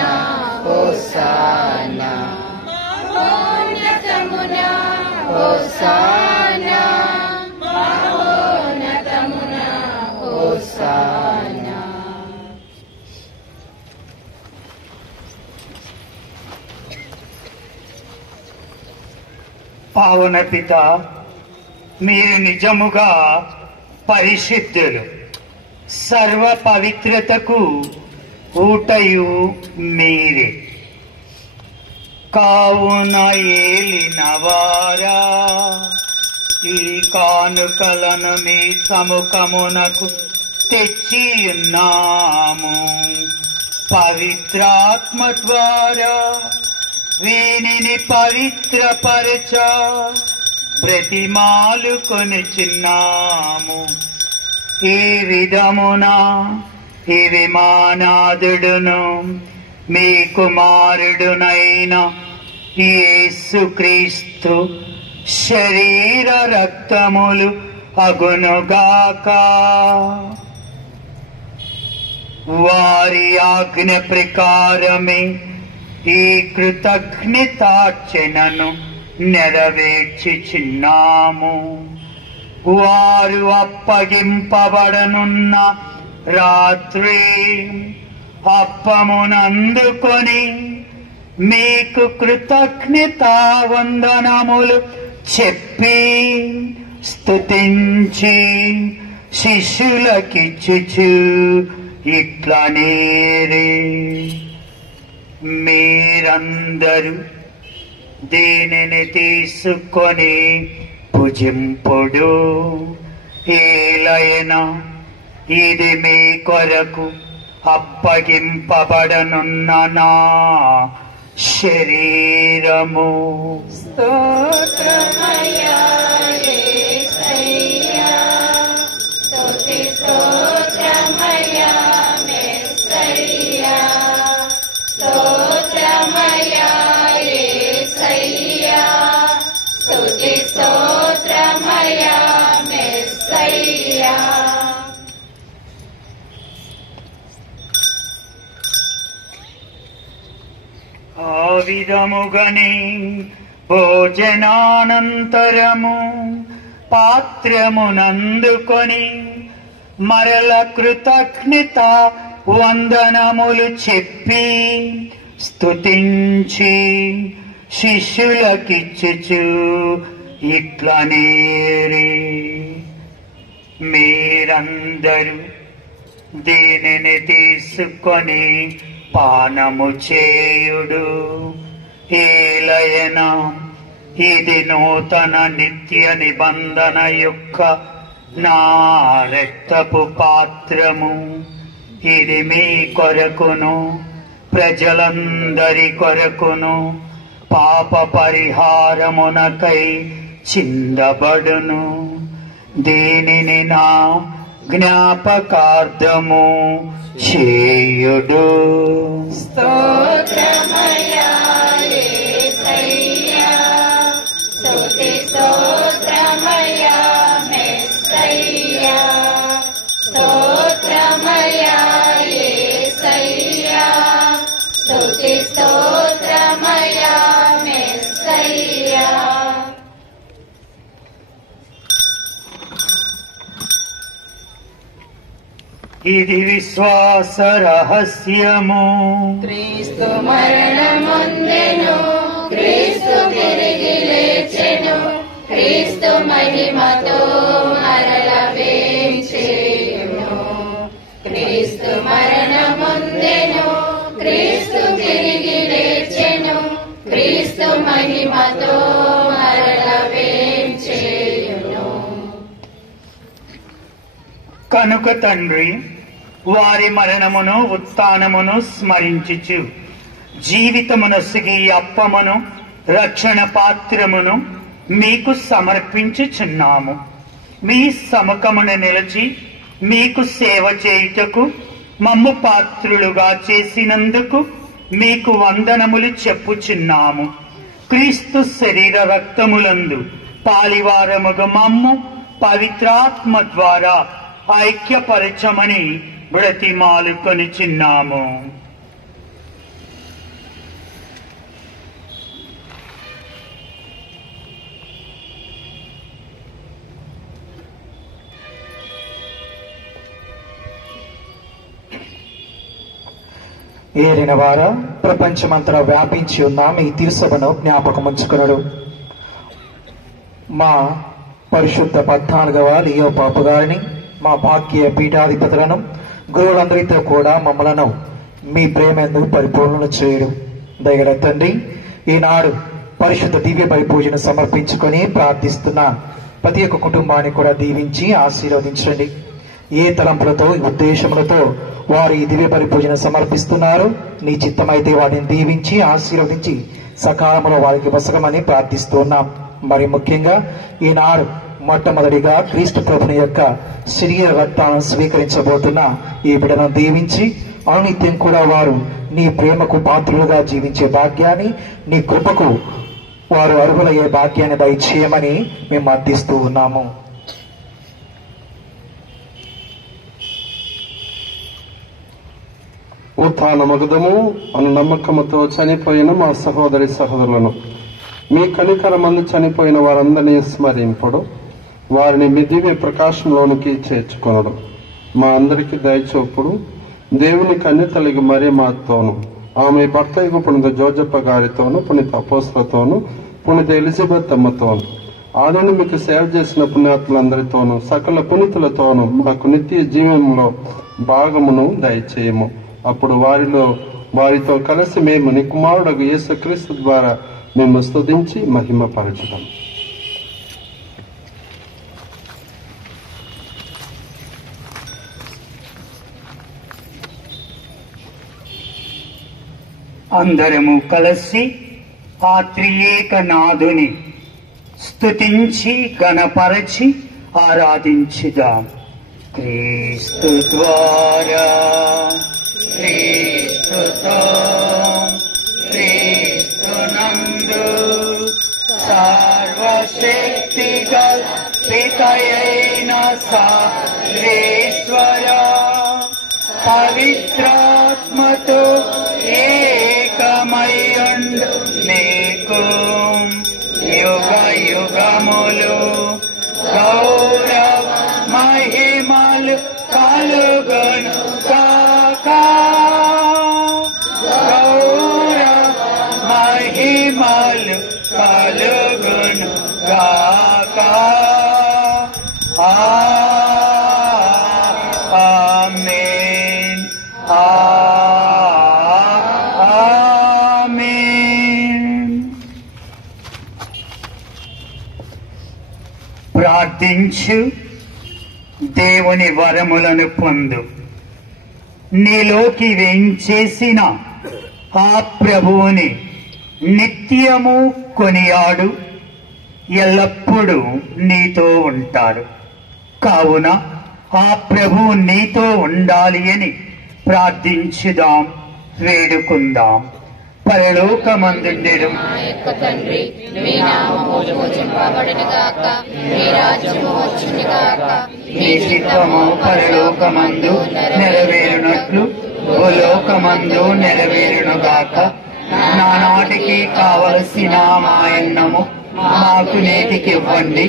హోసానా, మహోన్నతమున హోసానా, మహోన్నతమున హోసానా. పావన పిత, మీరు నిజముగా పరిశుద్ధులు. సర్వ పవిత్రతకు ఊటయు మీరే. కావున ఏలినవారా, ఈ కానుకలను మీ సముఖమునకు తెచ్చియున్నాము. పవిత్రాత్మ ద్వారా వీనిని పవిత్రపరచ ప్రతిమాలు కొనుచున్నాము. ఈ విధమున ఇవి మానాదుడును మీ కుమారుడునైన యేసుక్రీస్తు శరీర రక్తములు అగునుగాక. వారి ఆజ్ఞ ప్రకారమే ఈ కృతజ్ఞతార్చనను నెరవేర్చుచున్నాము. వారు అప్పగింపబడనున్న రాత్రి అప్పమునందుకొని మీకు కృతజ్ఞతావందనములు చెప్పి స్తుతించి శిష్యులకిచ్చుచు ఇట్లనేరే, మీరందరూ దీనిని తీసుకొని భుజింపుడు. ఏలయన ఇది మీ కొరకు అప్పగింపబడనున్న నా శరీరము. స్తోత్రమయ్యా యేసయ్యా, స్తుతి స్తోత్రమయ్యా మెస్సయ్యా, స్తోత్రమయ్యా యేసయ్యా, స్తుతి స్తోత్రమయ్యా మెస్సయ్యా. ఆ విధముగనే భోజనానంతరము పాత్రమునందుకొని మరల కృతజ్ఞత వందనములు చెప్పి స్తుతించి శిష్యులకిచ్చుచు ఇట్లనేరే, మీరందరూ దీనిని తీసుకొని పానము చేయుడు. ఏలయన ఇది నూతన నిత్య నిబంధన యొక్క నా రక్తపు పాత్రము. ఇది మీ కొరకును ప్రజలందరి కొరకును పాప పరిహారమునకై చిందబడును. దీనిని నా జ్ఞాపకార్థము చేయుడు. స్తోత్రమయ్యా యేసయ్యా, స్తుతి స్తోత్రమయ్యా మెస్సయ్యా, స్తోత్రమయ్యా యేసయ్యా, స్తుతి స్తోత్రమయ్యా మెస్సయ్యా. ఇది విశ్వాస రహస్యము. క్రీస్తు మరణముందెను, క్రీస్తు తిరిగి లేచెను, క్రీస్తు మహిమతో మరల వేంచేయును. క్రీస్తు మరణముందెను, క్రీస్తు తిరిగి లేచెను, క్రీస్తు మహిమతో మరల వేంచేయును. కనుక తండ్రి, వారి మరణమును ఉత్థానమును స్మరించుచు జీవితమునొసగి అప్పమును రక్షణ పాత్రమును మీకు సమర్పించుచున్నాము. మీ సముఖమున నిలిచి మీకు సేవ చేయుటకు మమ్ము పాత్రులుగా చేసినందుకు మీకు వందనములు చెప్పుచున్నాము. క్రీస్తు శరీర రక్తములందు పాలివారముగా మమ్ము పవిత్రాత్మ ద్వారా ఐక్యపరచమని బ్రతిమాలుకొనుచున్నాము. ఏలిన వార ప్రపంచమంతటా వ్యాపించి ఉన్న మీ తిరుసభను జ్ఞాపకముంచుకునడు. మా పరిశుద్ధ 14వ లియో పాపు గారిని, మా భాగ్య పీఠాధిపతులను, గురువులందరితో కూడా మమ్మలను మీ ప్రేమేందుకు పరిపూర్ణను చేయడు. దయగల తండ్రి, ఈనాడు పరిశుద్ధ దివ్య బలి పూజను సమర్పించుకొని ప్రార్థిస్తున్న ప్రతి ఒక్క కుటుంబాన్ని కూడా దీవించి ఆశీర్వదించండి. ఏ తలంపులతో, ఉద్దేశములతో వారు ఈ దివ్య బలి పూజను సమర్పిస్తున్నారు, నీ చిత్తమైతే వాటిని దీవించి ఆశీర్వదించి సకాలంలో వారికి వసగమని ప్రార్థిస్తున్నాం. మరి ముఖ్యంగా ఈనాడు మొట్టమొదటిగా క్రీస్తు ప్రభుని యొక్క శరీర రక్తాలను స్వీకరించబోతున్న ఈ బిడ్డను దీవించి అనునిత్యం కూడా వారు నీ ప్రేమకు పాత్రులుగా జీవించే భాగ్యాన్ని, నీ కృపకు వారు అర్హులయ్యే భాగ్యాన్ని దయచేయమని మేము అర్థిస్తూ ఉన్నాము. ఉత్థానమగుదము అను నమ్మకముతో చనిపోయిన మా సహోదరి సహోదరులను మీ కనికరమందు చనిపోయిన వారందరినీ స్మరింపుడు, వారిని మీ దివ్య ప్రకాశంలోనికి చేర్చుకొనడు. మా అందరికీ దయచూపుడు దేవుని కన్యతలిగి మరియమ్మతోను, ఆమె భర్త పునిత జోజప్ప గారితోను, పునిత అపోస్తలతోను, పునిత ఎలిజబెత్ అమ్మతోను, ఆదని మీకు సేవ చేసిన పుణ్యాత్ములందరితోనూ సకల పునీతులతోనూ మాకు నిత్య జీవంలో భాగమును దయచేయము. అప్పుడు వారితో కలిసి మేము నీ కుమారుడు యేసుక్రీస్తు ద్వారా మేము స్తుతించి మహిమపరచుదాం. అందరము కలిసి ఆ త్రియేక నాథుని స్తుతించి గణపరచి ఆరాధించుదాం. క్రీస్తు ద్వారా, క్రీస్తుతో, క్రీస్తునందు సర్వశక్తిగల పితయైన సర్వేశ్వర పవిత్రాత్మతో ఏకమయ్యుండు నీకు యుగ యుగములు గౌరవ మహిమలు కలుగును గాక. గౌరవ మహిమలు కలుగును గాక. ఆమేన్. ఆమేన్. ప్రార్థించు, దేవుని వరములను పొందు. నీలోకి వేంచేసిన ఆ ప్రభువుని నిత్యము కొనియాడు, ఎల్లప్పుడూ నీతో ఉంటాడు. కావున ఆ ప్రభువు నీతో ఉండాలి అని ప్రార్థించుదాం, వేడుకుందాం. పరలోకమందుండెడు మా యొక్క తండ్రి, మీ నామము పూజింపబడును గాక, మీ రాజ్యము వచ్చును గాక, నీ చిత్తము పరలోకమందు నెరవేరునట్లు భూలోకమందు నెరవేరును గాక. నానాటికి కావలసిన మాయన్నము మాకు నేటికి ఇవ్వండి.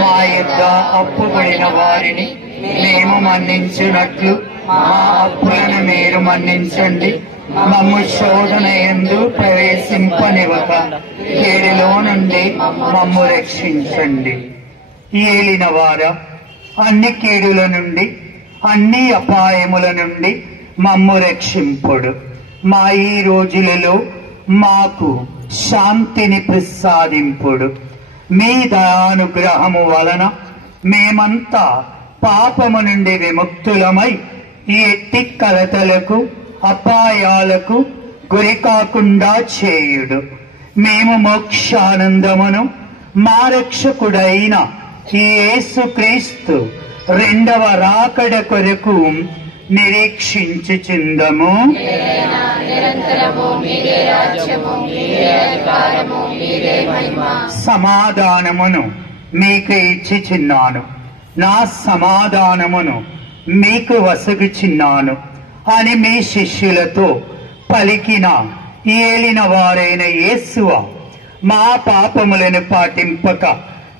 మా యొద్ద అప్పుపడిన వారిని మేము మన్నించున్నట్లు మా అప్పులను మీరు మన్నించండి. మమ్ము శోధన యందు ప్రవేశింపనివ్వక కీడులో నుండి మమ్ము రక్షించండి. ఏలిన వార అన్ని కీడుల నుండి, అన్ని అపాయముల నుండి మమ్ము రక్షింపుడు. మా ఈ రోజులలో మాకు శాంతిని ప్రసాదింపుడు. మీ దయానుగ్రహము వలన మేమంతా పాపము నుండి విముక్తులమై ఈ ఎట్టి కలతలకు అపాయాలకు గురి కాకుండా చేయుడు. మేము మోక్షానందమును మా రక్షకుడైన ఈ యేసుక్రీస్తు రెండవ రాకడ కొరకు నిరీక్షించుచుందము. నిరంతరము మీరే రాజ్యము, మీరే అధికారము, మీరే మహిమ. సమాధానమును మీకు ఇచ్చిచున్నాను, నా సమాధానమును మీకు వసగుచున్నాను అని మీ శిష్యులతో పలికిన ఏలిన వారైన యేసువ, మా పాపములను పాటింపక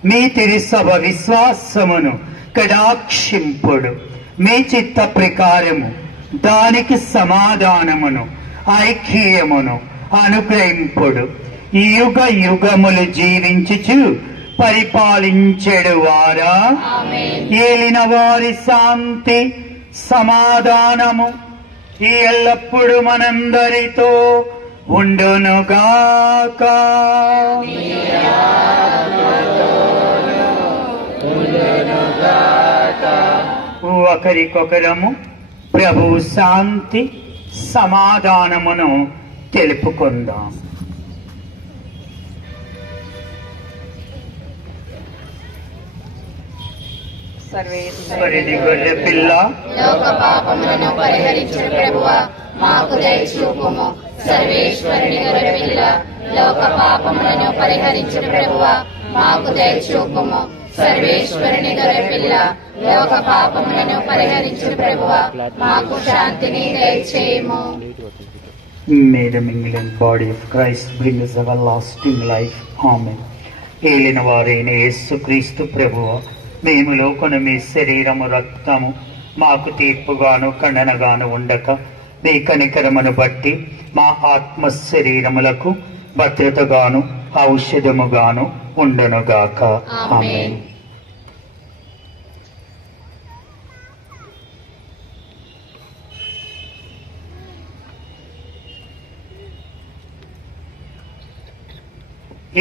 మీ తిరుసభ విశ్వాసమును కటాక్షింపుడు. మీ చిత్త ప్రకారము దానికి సమాధానమును ఐక్యమును అనుగ్రహింపుడు. యుగ యుగములు జీవించుచు పరిపాలించెడు వారా, ఏలిన వారి శాంతి సమాధానము ఎల్లప్పుడు మనందరితో ఉండునుగాక. ఒకరికొకరము ప్రభు శాంతి సమాధానమును తెలుపుకుందాం. సర్వేశ్వరుని గొర్రె పిల్ల, లోక పాపములను పరిహరించిన ప్రభువా మాకు దయ చూపుము. సర్వేశ్వరుని గొర్రె పిల్ల, లోక పాపములను పరిహరించిన ప్రభువా మాకు దయ చూపుము. సర్వేశ్వరుని గొర్రె పిల్ల, లోక పాపములను పరిహరించిన ప్రభువా మాకు శాంతిని దయచేయము. May the mingled body of Christ bring us everlasting life. Amen. ఏలిన వారైన యేసుక్రీస్తు ప్రభువ, మేము లోకను మీ శరీరము రక్తము మాకు తీర్పుగాను ఖండనగాను ఉండక మీ కనికరమును బట్టి మా ఆత్మ శరీరములకు భద్రతగాను ఔషధముగాను ఉండునుగాక. ఆమేన్.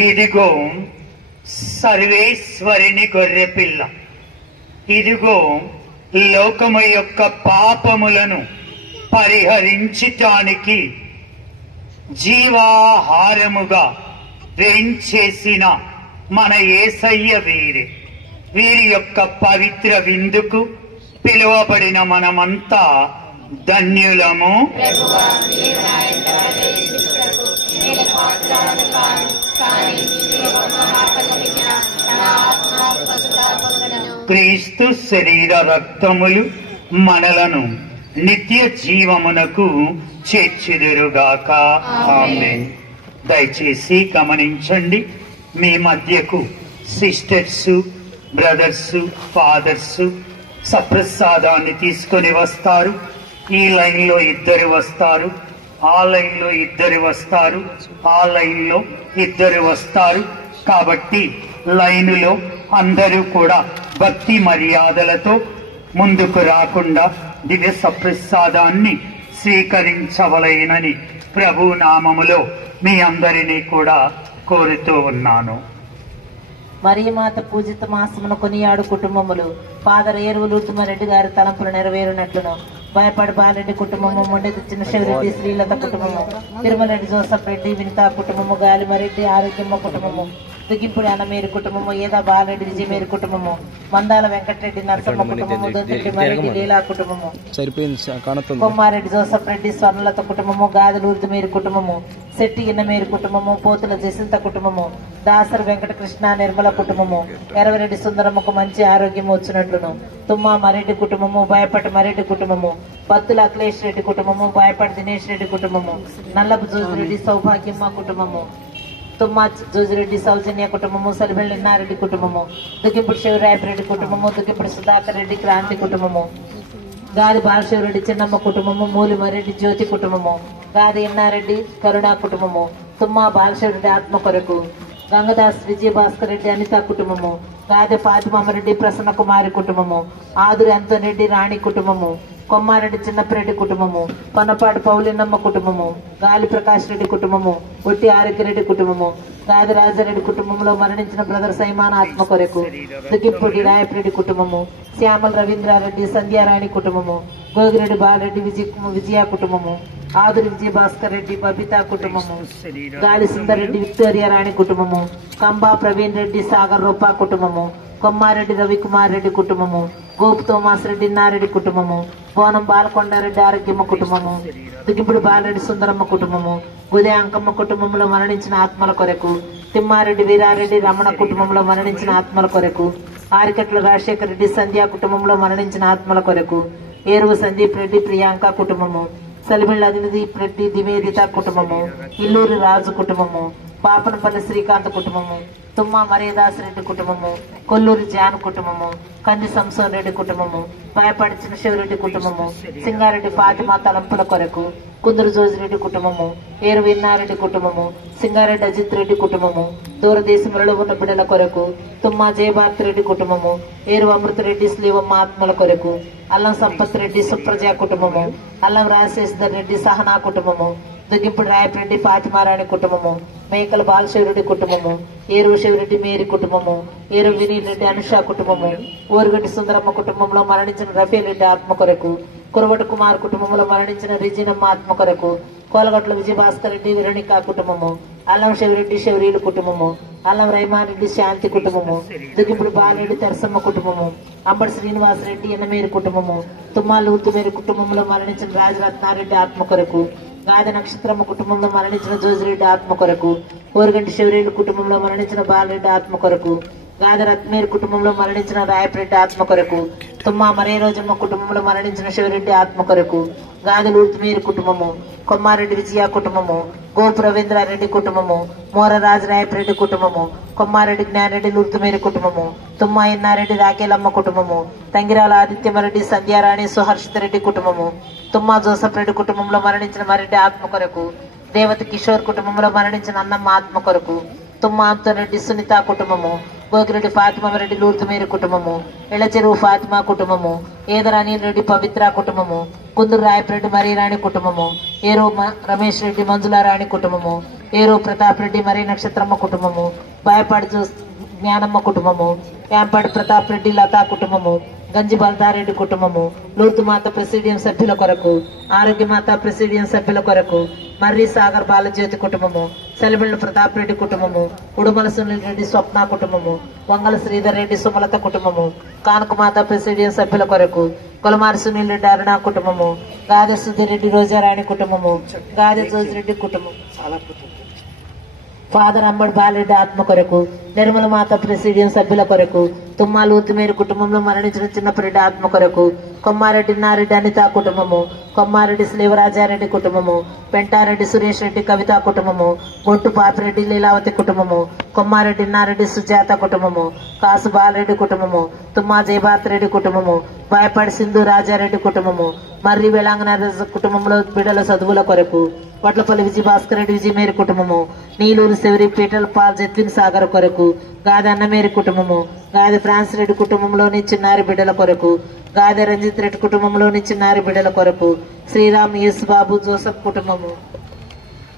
ఇదిగో సర్వేశ్వరుని గొర్రె పిల్ల, ఇదిగో లోకము యొక్క పాపములను పరిహరించటానికి జీవాహారముగా వేంచేసిన మన యేసయ్య వీరి యొక్క పవిత్ర విందుకు పిలువబడిన మనమంతా ధన్యులము. క్రీస్తు శరీర రక్తములు మనలను నిత్య జీవమునకు చేర్చుదురుగాక. ఆమేన్. దయచేసి గమనించండి, మీ మధ్యకు సిస్టర్స్, బ్రదర్స్, ఫాదర్స్ సప్రసాదాన్ని తీసుకొని వస్తారు. ఈ లైన్లో 2 వస్తారు, ఆ లైన్లో 2 వస్తారు, ఆ లైన్లో 2 వస్తారు. కాబట్టి లైనులో అందరూ కూడా భక్తి మర్యాదలతో ముందుకు రాకుండా దివ్య సప్రసాదాన్ని స్వీకరించవలెనని ప్రభు నామములో మీ అందరినీ కూడా కోరుతూ ఉన్నాను. మరియమాత పూజిత మాసమును కొనియాడు కుటుంబములు ఫాదర్ ఏరువులు రెడ్డి గారి తలంపులు నెరవేరునట్లును భయపడి బాలరెడ్డి కుటుంబము, మొండె తెచ్చిన శివరెడ్డి శ్రీలత కుటుంబము, తిరుమలరెడ్డి జోసఫ్ రెడ్డి వినితా కుటుంబము, గాలిమరెడ్డి ఆరోగ్యమ్మ కుటుంబము, దుగ్గింపుడి అన్నమేరి కుటుంబము, ఏదా బాలరెడ్డి విజయమేరి కుటుంబము, మందాల వెంకటరెడ్డి నరసమ్మ కుటుంబము, దొంతిరెడ్డి మరెడ్డి లీలా కుటుంబము, కొమ్మారెడ్డి జోసఫ్ రెడ్డి స్వర్ణలత కుటుంబము, గాదలూర్ది మేరి కుటుంబము, శెట్టి ఇన్నమేరి కుటుంబము, పోతుల జసింత కుటుంబము, దాసరి వెంకటకృష్ణ నిర్మల కుటుంబము, ఎరవరెడ్డి సుందరమ్మకు మంచి ఆరోగ్యం వచ్చినట్లును, తుమ్మా మరెడ్డి కుటుంబము, భయపట్టి మరెడ్డి కుటుంబము, బత్తుల అఖిలేష్ రెడ్డి కుటుంబము, భయపడి దినేష్ రెడ్డి కుటుంబము, నల్లపు జోజిరెడ్డి సౌభాగ్యమ్మ కుటుంబము, తుమ్మా జోజిరెడ్డి సౌజన్య కుటుంబము, సలిబెల్లి నారెడ్డి కుటుంబము, దుగ్గింపుడి శివరాయపరెడ్డి కుటుంబము, దుగ్గింపుడి సుధాకర్ రెడ్డి క్రాంతి కుటుంబము, గాలి బాలశివరెడ్డి చిన్నమ్మ కుటుంబము, మూలి మరెడ్డి జ్యోతి కుటుంబము, గాది ఎన్నారెడ్డి కరుణా కుటుంబము, తుమ్మా బాలశివరెడ్డి ఆత్మ కొరకు, గంగదాస్ విజయభాస్కర్ రెడ్డి అనిత కుటుంబము, గాదె ఫాతిమారెడ్డి ప్రసన్న కుమారి కుటుంబము, ఆదురి అంతోరెడ్డి రాణి కుటుంబము, కొమ్మారెడ్డి చిన్నప్పరెడ్డి కుటుంబము, కొన్నపాటి పౌలిన్నమ్మ కుటుంబము, గాలి ప్రకాష్ రెడ్డి కుటుంబము, ఒట్టి ఆరోగ్యరెడ్డి కుటుంబము, గాది రాజారెడ్డి కుటుంబంలో మరణించిన బ్రదర్ సైమాన్ ఆత్మ కొరకు, దుగ్గింపుడి రాయపరెడ్డి కుటుంబము, శ్యామల రవీంద్రారెడ్డి సంధ్యారాణి కుటుంబము, గోగిరెడ్డి బాలరెడ్డి విజయ కుటుంబము, ఆదురి విజయభాస్కర్ రెడ్డి బబితా కుటుంబము, గాలి సుందరెడ్డి విక్టోరియా రాణి కుటుంబము, కంబా ప్రవీణ్ రెడ్డి సాగర్ రూపా కుటుంబము, కొమ్మారెడ్డి రవికుమార్ రెడ్డి కుటుంబము, గోపు తోమాస్ రెడ్డి నారెడ్డి కుటుంబము, బోనం బాలకొండారెడ్డి ఆరోగ్యమ్మ కుటుంబము, దుగ్గిపుడి బాలరెడ్డి సుందరమ్మ కుటుంబము, ఉదయ అంకమ్మ కుటుంబంలో మరణించిన ఆత్మల కొరకు, తిమ్మారెడ్డి వీరారెడ్డి రమణ కుటుంబంలో మరణించిన ఆత్మల కొరకు, ఆరికట్ల రాజశేఖర రెడ్డి సంధ్యా కుటుంబంలో మరణించిన ఆత్మల కొరకు, ఏరువు సందీప్ రెడ్డి ప్రియాంక కుటుంబము, సలిమిళ్ళ అదినదీప్ రెడ్డి నివేదిత కుటుంబము, ఇల్లూరి రాజు కుటుంబము, పాపనపల్లి శ్రీకాంత్ కుటుంబము, తుమ్మా మర్యాదాస్ రెడ్డి కుటుంబము, కొల్లూరి జాన్ కుటుంబము, కంది సంసోన్ రెడ్డి కుటుంబము, పాయపాటి చిన్నశివరెడ్డి కుటుంబము, సింగారెడ్డి ఫాతిమా తలంపుల కొరకు, కుందరు జోజిరెడ్డి కుటుంబము, ఏరు విన్నారెడ్డి కుటుంబము, సింగారెడ్డి అజిత్ రెడ్డి కుటుంబము, దూరదేశములలో ఉన్న బిడ్డల కొరకు, తుమ్మా జయభారతి రెడ్డి కుటుంబము, ఏరు అమృతరెడ్డి శ్రీవమ్మ ఆత్మల కొరకు, అల్లం సంపత్ రెడ్డి సుప్రజ కుటుంబము, అల్లం రాజశేఖర్ రెడ్డి సహనా కుటుంబము, దుగ్గింపుడి రాయపరెడ్డి ఫాతిమారాణి కుటుంబము, మేకల బాలశివరెడ్డి కుటుంబము, ఏరు శివరెడ్డి మేరీ కుటుంబము, ఏరు వినీల్ రెడ్డి అనుష కుటుంబము, ఓరుగడ్డి సుందరమ్మ కుటుంబంలో మరణించిన రఫీల్ రెడ్డి ఆత్మ కొరకు, కురవటి కుమార్ కుటుంబంలో మరణించిన రిజినమ్మ ఆత్మ కొరకు, కోలగట్ల విజయభాస్కర్ రెడ్డి విరణిక కుటుంబము, అల్లం శివరెడ్డి శివరీలు కుటుంబము, అల్లం రైమాన్ రెడ్డి శాంతి కుటుంబము, దుగ్గింపుడి బాలరెడ్డి తెరసమ్మ కుటుంబము, అంబడి శ్రీనివాసరెడ్డి ఎన్నమేరి కుటుంబము, తుమ్మాలు ఉత్తుమేరి కుటుంబంలో మరణించిన రాజరత్నారెడ్డి ఆత్మ కొరకు, గాది నక్షత్రమ్మ కుటుంబంలో మరణించిన జోజిరెడ్డి ఆత్మ కొరకు, ఓరుగంటి శివరేలు కుటుంబంలో మరణించిన బాలరెడ్డి ఆత్మ కొరకు, గాది రత్మేరు కుటుంబంలో మరణించిన రాయపరెడ్డి ఆత్మ కొరకు, తుమ్మా మరే రోజమ్మ కుటుంబంలో మరణించిన శివరెడ్డి ఆత్మ కొరకు, గాది లూర్తిమేరు కుటుంబము, కొమ్మారెడ్డి విజయ కుటుంబము, గోపు రవీంద్రారెడ్డి కుటుంబము, మోర రాజరాయపరెడ్డి కుటుంబము, కొమ్మారెడ్డి జ్ఞానరెడ్డి లూర్తిమేరు కుటుంబము, తుమ్మా ఇన్నారెడ్డి రాకేలమ్మ కుటుంబము, తంగిరాల ఆదిత్యమరెడ్డి సంధ్యారాణి సుహర్షితరెడ్డి కుటుంబము, తుమ్మా జోసఫ్ రెడ్డి కుటుంబంలో మరణించిన మరెడ్డి ఆత్మ కొరకు, దేవతి కిషోర్ కుటుంబంలో మరణించిన అన్నమ్మ ఆత్మ కొరకు, తుమ్మా అంతరెడ్డి సునీత కుటుంబము, గోకిరెడ్డి ఫాతిమారెడ్డి లూర్తుమేరి కుటుంబము, ఎళ్లచెరువు ఫాతిమా కుటుంబము, ఏదర అనిల్ రెడ్డి పవిత్ర కుటుంబము, కుందూరు రాయపరెడ్డి మరీరాణి కుటుంబము, ఏరో రమేష్ రెడ్డి మంజులారాణి కుటుంబము, ఏరో ప్రతాప్ రెడ్డి మరీ నక్షత్రమ్మ కుటుంబము, బాయపాడి జ్ఞానమ్మ కుటుంబము, యాంపాడి ప్రతాప్ రెడ్డి లతా కుటుంబము, గంజి బల్దారెడ్డి కుటుంబము, లూర్తుమాత ప్రెసిడియం సభ్యుల కొరకు, ఆరోగ్యమాత ప్రెసిడియం సభ్యుల కొరకు, మర్రి సాగర్ బాలజ్యోతి కుటుంబము, సెలబిళ్ళ ప్రతాప్ రెడ్డి కుటుంబము, ఉడుమల సునీల్ రెడ్డి స్వప్న కుటుంబము, వంగల శ్రీధర్ రెడ్డి సుమలత కుటుంబము, కానకమాత ప్రెసిడియం సభ్యుల కొరకు, కొలమారి సునీల్ రెడ్డి అరుణ కుటుంబము, గాదె సుధీర్ రెడ్డి రోజారాణి కుటుంబము, గాదె జోజిరెడ్డి కుటుంబం, ఫాదర్ అంబడి బాలరెడ్డి ఆత్మ కొరకు, నిర్మల మాత ప్రెసిడియం సభ్యుల కొరకు, తుమ్మాలు ఉత్తిమేరు కుటుంబంలో మరణించిన చిన్నపరెడ్డి ఆత్మ కొరకు, కొమ్మారెడ్డి నారెడ్డి అనిత కుటుంబము, కొమ్మారెడ్డి శ్రీవరాజారెడ్డి కుటుంబము, పెంటారెడ్డి సురేష్ రెడ్డి కవిత కుటుంబము, బొట్టు పాపిరెడ్డి లీలావతి కుటుంబము, కొమ్మారెడ్డి నారెడ్డి సుజాత కుటుంబము, కాసు బాలరెడ్డి కుటుంబము, తుమ్మా జయభారతి రెడ్డి కుటుంబము, బాయపాడి సింధు రాజారెడ్డి కుటుంబము, మర్రి వెలాంగన కుటుంబంలో బిడ్డల చదువుల కొరకు, వడ్లపల్లి విజయభాస్కర్ రెడ్డి విజయమేరి కుటుంబము, నీలూరు శివరి పీటల్ పాల్ జత్విన్ సాగర్ కొరకు, గాది అన్నమేరి కుటుంబము, గాది ఫ్రాన్స్ రెడ్డి కుటుంబంలోని చిన్నారి బిడ్డల కొరకు, గాది రంజిత్ రెడ్డి కుటుంబంలోని చిన్నారి బిడ్డల కొరకు, శ్రీరామ్ యేసు బాబు జోసఫ్ కుటుంబము,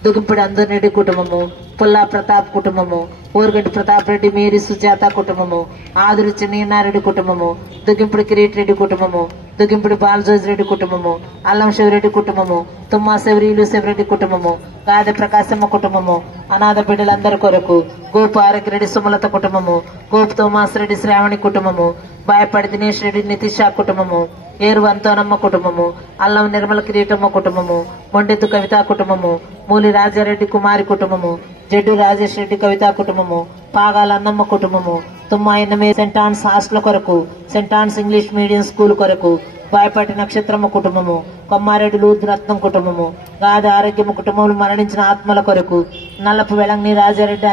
దుగ్గింపుడి అందరెడ్డి కుటుంబము, పుల్లా ప్రతాప్ కుటుంబము, ఊరుగడ్డి ప్రతాప్ రెడ్డి మేరీ సుజాత కుటుంబము, ఆదురు చిన్నరెడ్డి కుటుంబము, దుగ్గింపుడి కిరీట్ రెడ్డి కుటుంబము, దుగ్గింపుడి బాలజోజ్ రెడ్డి కుటుంబము, అల్లం శివరెడ్డి కుటుంబము, తుమ్మా శివరీలు శివరెడ్డి కుటుంబము, గాదె ప్రకాశమ్మ కుటుంబము, అనాథ బిడ్డలందరి కొరకు, గోపు ఆరోగ్యరెడ్డి సుమలత కుటుంబము, గోపు తోమాస్ రెడ్డి శ్రావణి కుటుంబము, బాయపాడి దినేష్ రెడ్డి నితిషా కుటుంబము, ఏరు అంతోనమ్మ కుటుంబము, అల్లం నిర్మల కిరీటమ్మ కుటుంబము, మొండెత్తు కవిత కుటుంబము, మూలి రాజారెడ్డి కుమారి కుటుంబము, జడ్డు రాజేష్ రెడ్డి కవిత కుటుంబము, పాగాల అన్నమ్మ కుటుంబము, తుమ్మా ఎన్నమే సెంట్ ఆన్స్ హాస్టల్ కొరకు, saint Ann's English medium school కొరకు, బాయపాటి నక్షత్రమ్మ కుటుంబము, కొమ్మారెడ్డి లూత్ రత్నం కుటుంబము, గాది ఆరోగ్యమ్మ కుటుంబంలో మరణించిన ఆత్మల కొరకు, నల్లపు వెలంగిని రాజారెడ్డి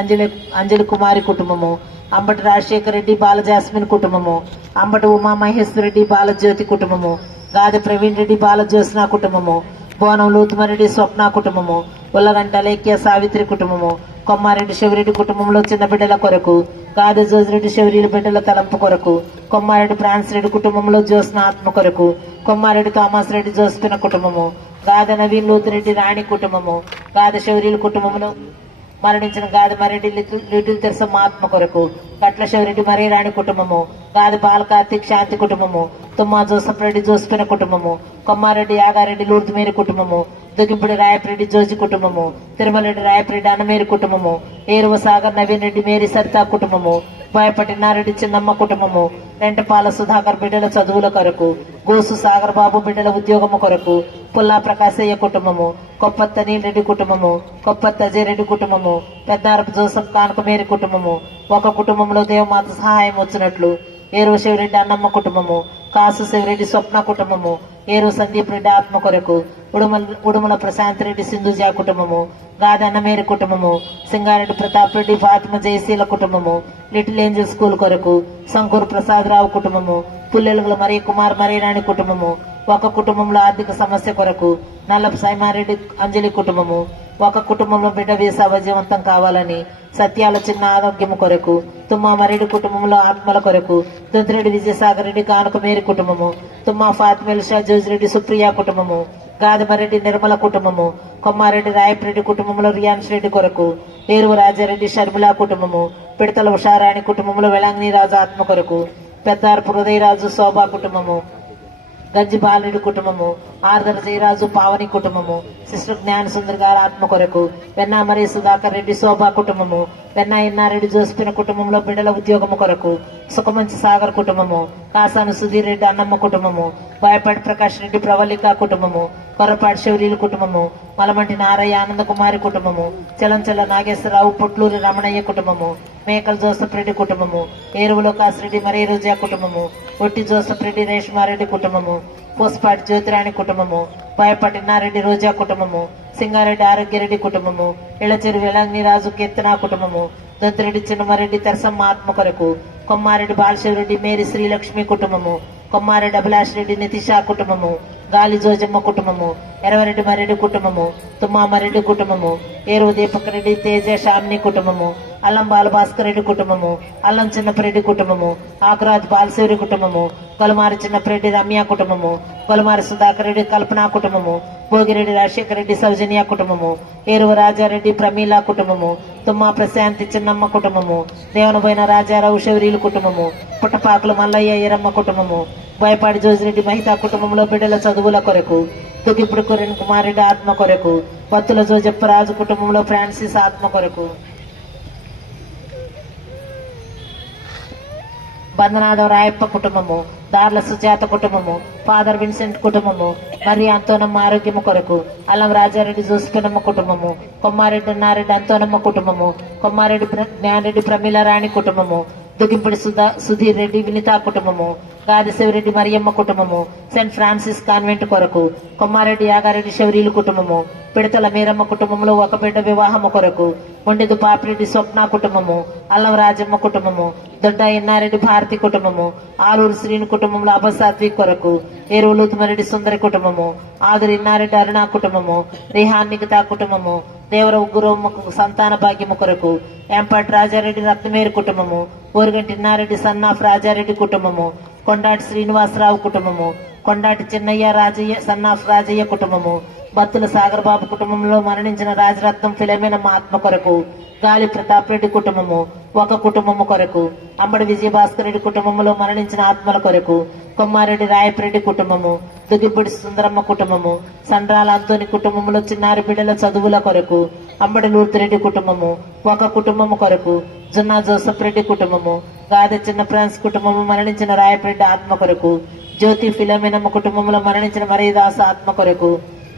అంజలి కుమారి కుటుంబము, అంబటి రాజశేఖర రెడ్డి బాలజాస్మిన్ కుటుంబము, అంబటి ఉమామహేశ్వర రెడ్డి బాలజ్యోతి కుటుంబము, గాది ప్రవీణ్ రెడ్డి బాలజ్యోత్స్న కుటుంబము, బోనం లూతుమరెడ్డి స్వప్న కుటుంబము, ఉల్లగంట లేఖ్య సావిత్రి కుటుంబము, కొమ్మారెడ్డి శివరెడ్డి కుటుంబంలో చిన్న బిడ్డల కొరకు, గాది జోజిరెడ్డి శివరీల బిడ్డల తలంపు కొరకు, కొమ్మారెడ్డి ఫ్రాన్స్ రెడ్డి కుటుంబంలో జ్యోత్స్న ఆత్మ కొరకు, కొమ్మారెడ్డి థామస్ రెడ్డి జోస్పిన కుటుంబము, గాది నవీన్ లూతిరెడ్డి రాణి కుటుంబము, గాది శివరీల కుటుంబంలో మరణించిన గాది మరెడ్డి లిటిల్ తెరసమ్మ ఆత్మ కొరకు, గట్ల శివరెడ్డి మరీ రాణి కుటుంబము, గాది బాలకార్తిక్ శాంతి కుటుంబము, తుమ్మా జోసఫ్ రెడ్డి జోస్పిన కుటుంబము, కొమ్మారెడ్డి యాగారెడ్డి లూర్దు మేరీ కుటుంబము, దుగింపుడి రాయపరెడ్డి జోజి కుటుంబము, తిరుమలరెడ్డి రాయపరెడ్డి అన్నమేరి కుటుంబము, ఏరువ సాగర్ నవీన్ రెడ్డి మేరీ సరితా కుటుంబము, బోయపట్టి నారెడ్డి చిన్నమ్మ కుటుంబము, రెంటపాల సుధాకర్ బిడ్డల చదువుల కొరకు, గోసు సాగర్ బాబు బిడ్డల ఉద్యోగము కొరకు, పుల్లా ప్రకాశయ్య కుటుంబము, కొప్పత్త నీలరెడ్డి కుటుంబము, కొప్పత్త అజయ్ రెడ్డి కుటుంబము, పెద్దారపు జోసఫ్ కానుకమేరి కుటుంబము, ఒక కుటుంబంలో దేవమాత సహాయం వచ్చినట్లు ఏరువ శివరెడ్డి అన్నమ్మ కుటుంబము, కాసు శివరెడ్డి స్వప్న కుటుంబము, ఏరు సందీప్ రెడ్డి ఆత్మ కొరకు, ఉడుమల ప్రశాంత్ రెడ్డి సింధుజా కుటుంబము, గాది అన్నమేరి కుటుంబము, సింగారెడ్డి ప్రతాప్ రెడ్డి ఫాతిమ జయశీల కుటుంబము, లిటిల్ ఏంజల్ స్కూల్ కొరకు, సంకూరు ప్రసాద్ రావు కుటుంబము, పుల్లెలుగుల మరియు కుమార్ మరీరాణి కుటుంబము, ఒక కుటుంబంలో ఆర్థిక సమస్య కొరకు నల్లపు సైమారెడ్డి అంజలి కుటుంబము, ఒక కుటుంబంలో బిడ్డ వీసా విజయవంతం కావాలని సత్యాల చిన్న ఆరోగ్యము కొరకు, తుమ్మా మరెడ్డి కుటుంబంలో ఆత్మల కొరకు, దుంతిరెడ్డి విజయసాగర్ రెడ్డి కానుకమేరి కుటుంబము, తుమ్మా ఫాతిమేల్ షా జోజిరెడ్డి సుప్రియ కుటుంబము, గాదిమరెడ్డి నిర్మల కుటుంబము, కొమ్మారెడ్డి రాయపరెడ్డి కుటుంబంలో రియాన్స్ రెడ్డి కొరకు, ఏరువు రాజారెడ్డి షర్మిలా కుటుంబము, పిడతల ఉషారాణి కుటుంబంలో వెలంగిని రాజు ఆత్మ కొరకు, పెద్దారపు హృదయరాజు శోభా కుటుంబము, గంజి బాలరెడ్డి కుటుంబము, ఆర్దర జయరాజు పావని కుటుంబము, సిస్టర్ జ్ఞాన సుందర్ గారి ఆత్మ కొరకు, వెన్నా మరి సుధాకర్ రెడ్డి శోభా కుటుంబము, వెన్నా ఇన్నారెడ్డి జోస్పిన కుటుంబంలో బిడ్డల ఉద్యోగము కొరకు, సుఖమంచి సాగర్ కుటుంబము, కాసాను సుధీర్ రెడ్డి అన్నమ్మ కుటుంబము, బాయపాటి ప్రకాష్ రెడ్డి ప్రవళిక కుటుంబము, కొర్రపాటి శౌరీల కుటుంబము, మలమంటి నారయ్య ఆనంద కుమారి కుటుంబము, చలంచల నాగేశ్వరరావు పొట్లూరి రమణయ్య కుటుంబము, మేకల జోసఫ్ రెడ్డి కుటుంబము, ఏరువులో కాసిరెడ్డి మరీ రోజా కుటుంబము, ఒట్టి జోసఫ్ రెడ్డి రేష్మారెడ్డి కుటుంబము, పోస్పాటి జ్యోతిరాణి కుటుంబము, బాయపాటి నారెడ్డి రోజా కుటుంబము, సింగారెడ్డి ఆరోగ్యరెడ్డి కుటుంబము, ఇళ్లచెరు వెలంగిని రాజు కీర్తన కుటుంబము, దొంతిరెడ్డి చిన్నమారెడ్డి తెరసమ్మ ఆత్మ కొరకు, కొమ్మారెడ్డి బాలశివరెడ్డి మేరీ శ్రీలక్ష్మి కుటుంబము, కొమ్మారెడ్డి అభిలాష్ రెడ్డి నితిషా కుటుంబము, గాలి జోజమ్మ కుటుంబము, ఎరవరెడ్డి మరెడ్డి కుటుంబము, తుమ్మామరెడ్డి కుటుంబము, ఏరువు దీపక్ రెడ్డి తేజ షామిని కుటుంబము, అల్లం బాలభాస్కర్ రెడ్డి కుటుంబము, అల్లం చిన్నపరెడ్డి కుటుంబము, ఆకురాజ్ బాలశివరి కుటుంబము, కొలమారి చిన్నపరెడ్డి రమ్య కుటుంబము, కొలమారి సుధాకర్ రెడ్డి కల్పన కుటుంబము, భోగిరెడ్డి రాజశేఖర రెడ్డి సౌజన్య కుటుంబము, ఏరువ రాజారెడ్డి ప్రమీల కుటుంబము, తుమ్మా ప్రశాంతి చిన్నమ్మ కుటుంబము, దేవనబోయిన రాజారావు శౌరీలు కుటుంబము, పుట్టపాకుల మల్లయ్య ఈరమ్మ కుటుంబము, బయపాడి జోజిరెడ్డి మహితా కుటుంబంలో బిడ్డల చదువుల కొరకు, దుగిప్పుడు కొరెన్ కుమారెడ్డి ఆత్మ కొరకు, బత్తుల జోజప్ప రాజు కుటుంబంలో ఫ్రాన్సిస్ ఆత్మ కొరకు, బంధనాథం రాయప్ప కుటుంబము, దార్ల సుజాత కుటుంబము, ఫాదర్ విన్సెంట్ కుటుంబము, మరి అంతోనమ్మ ఆరోగ్యము కొరకు, అల్లం రాజారెడ్డి జోసిపినమ్మ కుటుంబము, కొమ్మారెడ్డి నారెడ్డి అంతోనమ్మ కుటుంబము, కొమ్మారెడ్డి జ్ఞానరెడ్డి ప్రమీల రాణి కుటుంబము, దుగింపుడి సుధీర్ రెడ్డి వినితా కుటుంబము, గాదిశివరెడ్డి మరియమ్మ కుటుంబము, సెయింట్ ఫ్రాన్సిస్ కాన్వెంట్ కొరకు, కొమ్మారెడ్డి యాగారెడ్డి శౌరీలు కుటుంబము, పిడతల మీరమ్మ కుటుంబంలో ఒక బిడ్డ వివాహము కొరకు, మొండెదు పాపిరెడ్డి స్వప్న కుటుంబము, అల్లం రాజమ్మ కుటుంబము, దొడ్డ ఎన్నారెడ్డి భారతి కుటుంబము, ఆలూరు శ్రీని కుటుంబంలో అభసాత్వి కొరకు, ఏరువులు తుమరెడ్డి సుందరి కుటుంబము, ఆదురు ఇన్నారెడ్డి అరుణ కుటుంబము, రిహాన్ నిగితా కుటుంబము, దేవర గురమ్మకు సంతాన భాగ్యము కొరకు, ఎంపాటి రాజారెడ్డి రత్నమేరు కుటుంబము, ఊరుగంటి ఇన్నారెడ్డి సన్నాఫ్ రాజారెడ్డి కుటుంబము, కొండాటి శ్రీనివాసరావు కుటుంబము, కొండాటి చిన్నయ్య రాజయ్య సన్నాఫ్ రాజయ్య కుటుంబము, బత్తుల సాగర్ బాబు కుటుంబంలో మరణించిన రాజరత్నం ఫిలమేనమ్మ ఆత్మ కొరకు, గాలి ప్రతాప్ రెడ్డి కుటుంబము ఒక కుటుంబము కొరకు, అంబడి విజయభాస్కర్ రెడ్డి కుటుంబంలో మరణించిన ఆత్మల కొరకు, కొమ్మారెడ్డి రాయపరెడ్డి కుటుంబము, దుగిబుడి సుందరమ్మ కుటుంబము, సండ్రాల అంతోని కుటుంబంలో చిన్నారి బిడ్డల చదువుల కొరకు, అంబడి లూర్తిరెడ్డి కుటుంబము ఒక కుటుంబము కొరకు, జున్నా జోసఫ్ రెడ్డి కుటుంబము, గాదె చిన్న ఫ్రాన్స్ కుటుంబము మరణించిన రాయపరెడ్డి ఆత్మ కొరకు, జ్యోతి ఫిలమేనమ్మ కుటుంబంలో మరణించిన మరీదాస ఆత్మ కొరకు,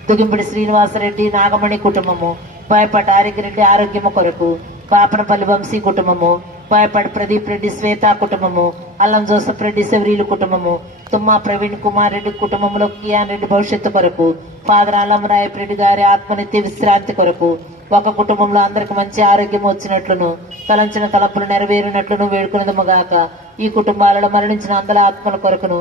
దుగింపుడి శ్రీనివాసరెడ్డి నాగమణి కుటుంబము, బాయపాటి ఆరోగ్యరెడ్డి ఆరోగ్యము కొరకు, పాపనపల్లి వంశీ కుటుంబము, బాయపాటి ప్రదీప్ రెడ్డి శ్వేత కుటుంబము, అల్లం జోసఫ్ రెడ్డి శౌరీలు కుటుంబము, తుమ్మా ప్రవీణ్ కుమార్ రెడ్డి కుటుంబంలో కియాన్ రెడ్డి భవిష్యత్తు కొరకు, ఫాదర్ అల్లం రాయపరెడ్డి గారి ఆత్మనిత్య విశ్రాంతి కొరకు, ఒక కుటుంబంలో అందరికి మంచి ఆరోగ్యం వచ్చినట్లును తలంచిన తలంపులు నెరవేరినట్లును వేడుకున్నదముగాక. ఈ కుటుంబాలలో మరణించిన అందల ఆత్మల కొరకును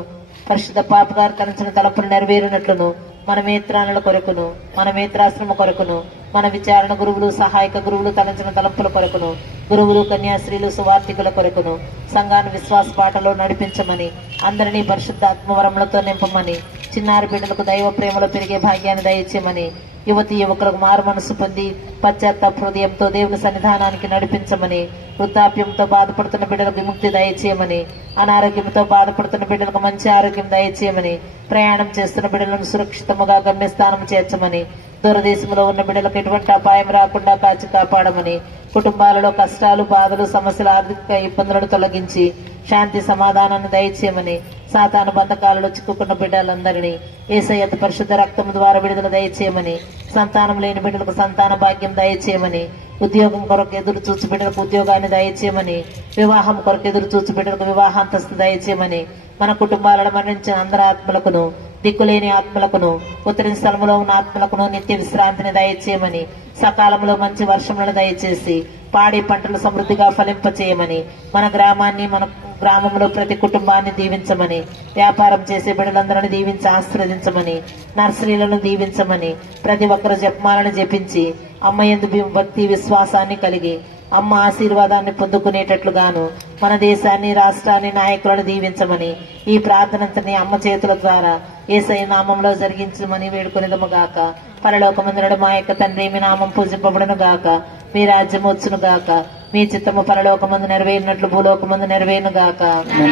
పరిశుద్ధ పాప గారు తలంచిన తలంపులు నెరవేరినట్లును మన మేత్రానుల కొరకును మన మేత్రాశ్రమ కొరకును మన విచారణ గురువులు సహాయక గురువులు తలంచిన తలంపుల కొరకును గురువులు కన్యాశ్రీలు సువార్థికుల కొరకును సంఘాన్ని విశ్వాస పాటలో నడిపించమని అందరినీ పరిశుద్ధ ఆత్మవరములతో నింపమని చిన్నారి బిడ్డలకు దైవ ప్రేమలో పెరిగే భాగ్యాన్ని దయచేయమని యువతి యువకులకు మారు మనసు పొంది పశ్చాత్తాప హృదయంతో దేవుని సన్నిధానానికి నడిపించమని వృద్ధాప్యంతో బాధపడుతున్న బిడ్డలకు విముక్తి దయచేయమని అనారోగ్యంతో బాధపడుతున్న బిడ్డలకు మంచి ఆరోగ్యం దయచేయమని ప్రయాణం చేస్తున్న బిడ్డలను సురక్షితముగా గమ్యస్థానం చేర్చమని దూరదేశంలో ఉన్న బిడ్డలకు ఎటువంటి అపాయం రాకుండా కాచి కాపాడమని కుటుంబాలలో కష్టాలు బాధలు సమస్యలు ఆర్థిక ఇబ్బందులను తొలగించి శాంతి సమాధానాన్ని దయచేయమని సాతాను బంధకాలలో చిక్కుకున్న బిడ్డలందరినీ యేసయ్య పరిశుద్ధ రక్తం ద్వారా విడుదల దయచేయమని సంతానం లేని బిడ్డలకు సంతాన భాగ్యం దయచేయమని ఉద్యోగం కొరకు ఎదురు చూచి బిడ్డలకు ఉద్యోగాన్ని దయచేయమని వివాహం కొరకు ఎదురు చూచి బిడ్డలకు వివాహాంతస్తు దయచేయమని మన కుటుంబాలలో మరణించిన అందరి ఆత్మలకును దిక్కులేని ఆత్మలకును ఉత్తరి స్థలంలో ఉన్న ఆత్మలకును నిత్య విశ్రాంతిని దయచేయమని సకాలంలో మంచి వర్షములను దయచేసి పాడి పంటలు సమృద్ధిగా ఫలింపచేయమని మన గ్రామాన్ని మన గ్రామంలో ప్రతి కుటుంబాన్ని దీవించమని వ్యాపారం చేసే బిడ్డలందరినీ దీవించి ఆశీర్వదించమని నర్సరీలను దీవించమని ప్రతి ఒక్కరు జపమాలను జపించి అమ్మ యందు భక్తి విశ్వాసాన్ని కలిగి అమ్మ ఆశీర్వాదాన్ని పొందుకునేటట్లుగాను మన దేశాన్ని రాష్ట్రాన్ని నాయకులను దీవించమని ఈ ప్రార్థనంతని అమ్మ చేతుల ద్వారా యేసయ్య నామంలో జరిగించమని వేడుకొనిదము గాక. పరలోకమందున మా యొక్క తండ్రి మీ నామం పూజింపబడును గాక, మీ రాజ్యం వచ్చును గాక, మీ చిత్తము పరలోకమందు నెరవేరినట్లు భూలోకమందు నెరవేరును గాక.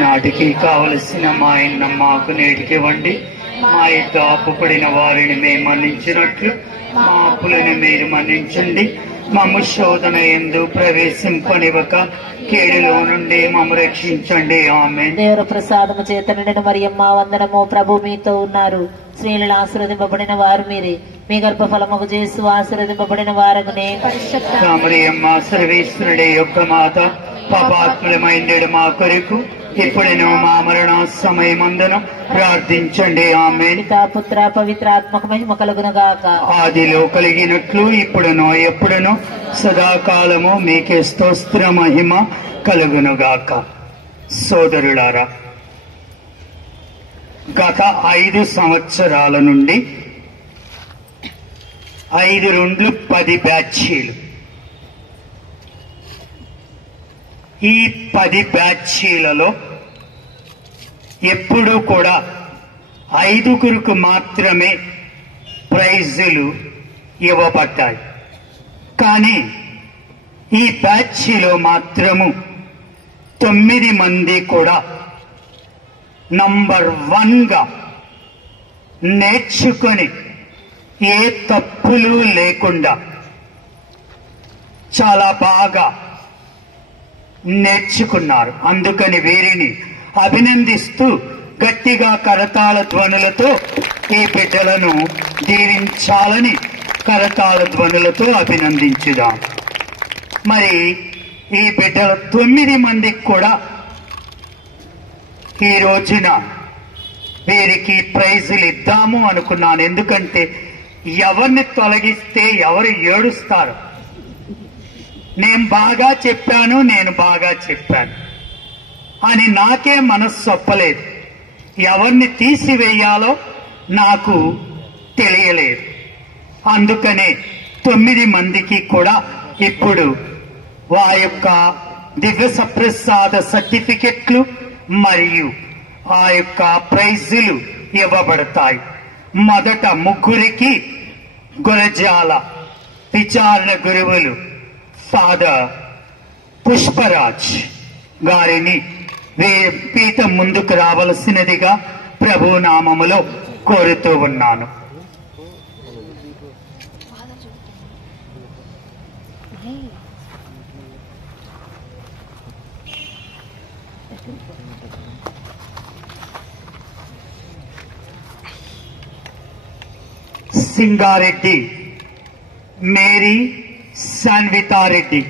నాటికి కావలసిన మా ఇన్న మాకు నేటికి ఇవ్వండి, మా యొక్క అప్పుపడిన వారిని మేము మన్నించినట్లు మా అప్పులను మీరు మన్నించండి, మమ్ము శోధన యందు ప్రవేశింపనివ్వక కీడులో నుండి మమ్ము రక్షించండి. ఆమేన్. దేవుని ప్రసాదము చేత నిండిన మరియమ్మ వందనము, ప్రభు మీతో ఉన్నారు. స్త్రీలను ఆశీర్వదింపబడిన వారు మీరే, మీ గర్భఫలముకు చేసు ఆశీర్వదింపబడిన వారగునే. మరియమ్మ సర్వేశ్వరుడి యొక్క మాత, పాపాత్ములమైన మా కొరకు ఇప్పుడును మా మరణ సమయమందును ప్రార్థించండి. ఆమేన్. పితా పుత్ర పవిత్రాత్మక మహిమ కలుగును గాక. ఆదిలో కలిగినట్లు ఇప్పుడును ఎప్పుడును సదాకాలము మీకే స్తోత్ర మహిమ కలుగును గాక. సోదరులారా, గత 5 సంవత్సరాల నుండి 5 2 10 బ్యాచీలు, ఈ 10 బ్యాచీలలో ఎప్పుడూ కూడా 5గురికి మాత్రమే ప్రైజులు ఇవ్వబడ్డాయి. కానీ ఈ బ్యాచీలో మాత్రము 9 మంది కూడా నంబర్ 1గా నేర్చుకొని ఏ తప్పులు లేకుండా చాలా బాగా నేర్చుకున్నారు. అందుకని వీరిని అభినందిస్తూ గట్టిగా కరతాళ ధ్వనులతో ఈ బిడ్డలను దీవించాలని కరతాళ ధ్వనులతో అభినందించుదాం. మరి ఈ బిడ్డల 9 మందికి కూడా ఈ రోజున వీరికి ప్రైజులు ఇద్దాము అనుకున్నాను. ఎందుకంటే ఎవరిని తొలగిస్తే ఎవరు ఏడుస్తారు. నేను బాగా చెప్పాను అని నాకే మనస్సు ఒప్పలేదు. ఎవరిని తీసివేయాలో నాకు తెలియలేదు. అందుకనే 9 మందికి కూడా ఇప్పుడు వా యొక్క దివ్య సప్రసాద సర్టిఫికెట్లు మరియు ఆ యొక్క ప్రైజులు ఇవ్వబడతాయి. మొదట 3కి గురజాల విచారణ గురువులు ఫాదర్ పుష్పరాజ్ గారిని పీఠం ముందుకు రావలసినదిగా ప్రభు నామములో కోరుతూ ఉన్నాను. Singareddy Mary Sanvithareddy,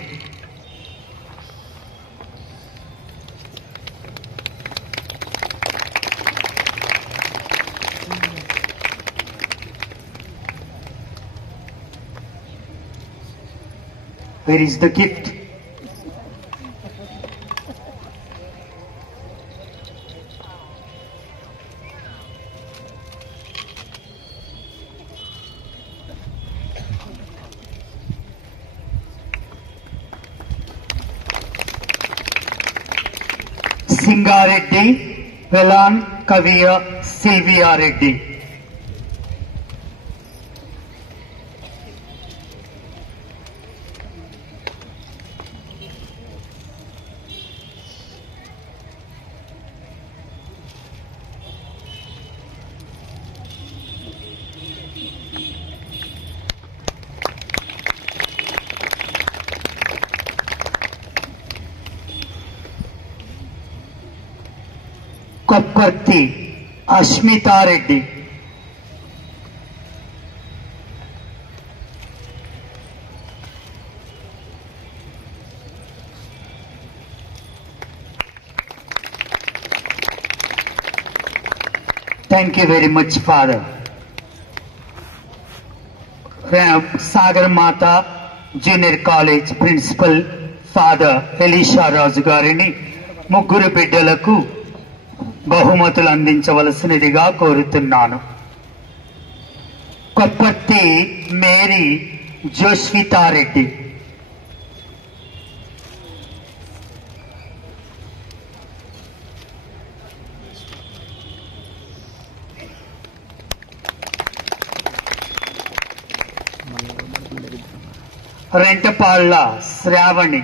where is the gift? Singareddy Velan Kaviya Sylvia Reddy. Kopparthi Asmithareddy, thank you very much father. Sagar Mata junior college principal father Elisha Raju గారిని ముగ్గురు బిడ్డలకు బహుమతులు అందించవలసినదిగా కోరుతున్నాను. Kopparthi Mary Josvithareddy, Rentapalla Sravani,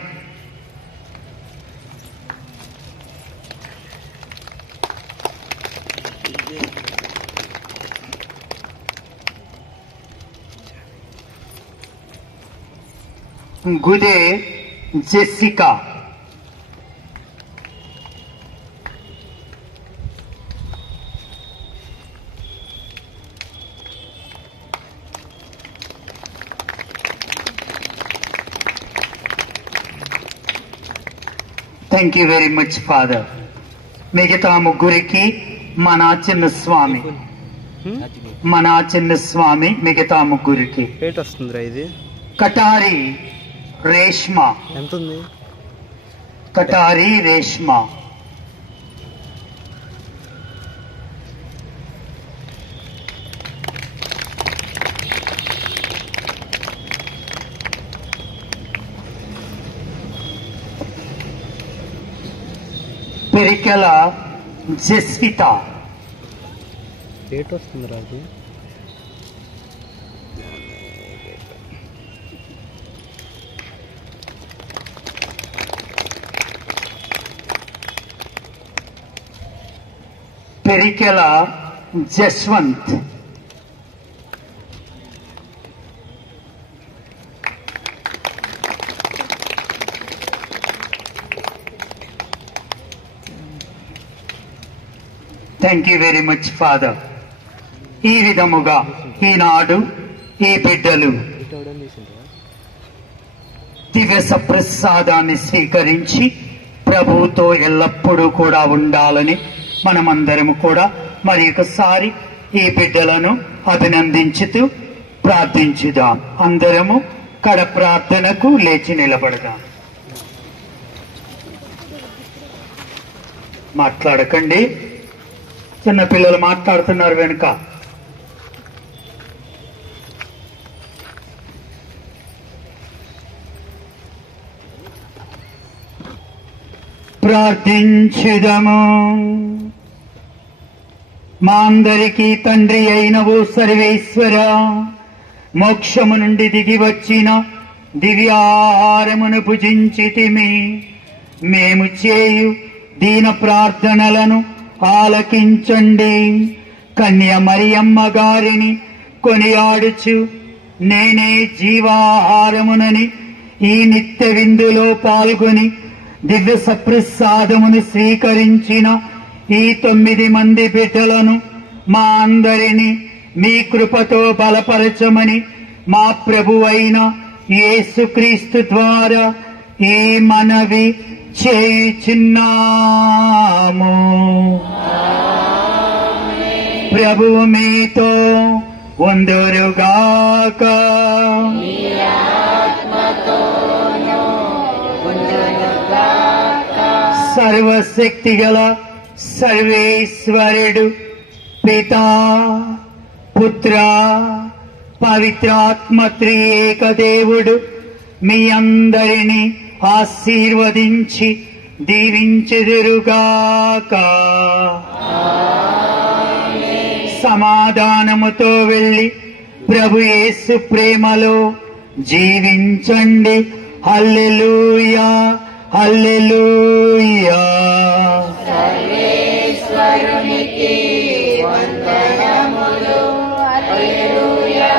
Gude Jessica, thank you very much father. మిగతా ముగ్గురికి మన చిన్న స్వామి మిగతా ముగ్గురికి. ఇది కటారి రేష్మ, ఎంత ఉంది? కటారి రేష్మ, పెరికెల జస్విత, రేట్ వస్తుంది Raju. Perikela Jaswanth, thank you very much father. ఈ విధముగా ఈనాడు ఈ బిడ్డలు దివ్య సప్రసాదాన్ని స్వీకరించి ప్రభువుతో ఎల్లప్పుడూ కూడా ఉండాలని మనమందరము కూడా మరి ఒకసారి ఈ బిడ్డలను అభినందించుతూ ప్రార్థించుదాం. అందరము కడ ప్రార్థనకు లేచి నిలబడదాం. మాట్లాడకండి, చిన్నపిల్లలు మాట్లాడుతున్నారు వెనుక. ప్రార్థించుదము. మా అందరికీ తండ్రి అయినవు సర్వేశ్వర, మోక్షము నుండి దిగి వచ్చిన దివ్యాహారమును భుజించితిమి. మేము చేయు దీన ప్రార్థనలను ఆలకించండి. కన్య మరియమ్మ గారిని కొనియాడుచు నేనే జీవాహారమునని ఈ నిత్య విందులో పాల్గొని దివ్య సప్రసాదమును స్వీకరించిన ఈ 9 మంది బిడ్డలను మా అందరినీ మీ కృపతో బలపరచమని మా ప్రభువైన యేసుక్రీస్తు ద్వారా ఈ మనవి చేయుచున్నాము. ప్రభువు మీతో ఉందురుగాక. సర్వశక్తిగల సర్వేశ్వరుడు పితా పుత్ర పవిత్రాత్మ త్రియేక దేవుడు మీ అందరినీ ఆశీర్వదించి దీవించెదరుగాక. సమాధానముతో వెళ్ళి ప్రభు యేసు ప్రేమలో జీవించండి. హల్లెలూయా, హల్లెలూయా. సర్వేశ్వరునికి వందనములు. హల్లెలూయా,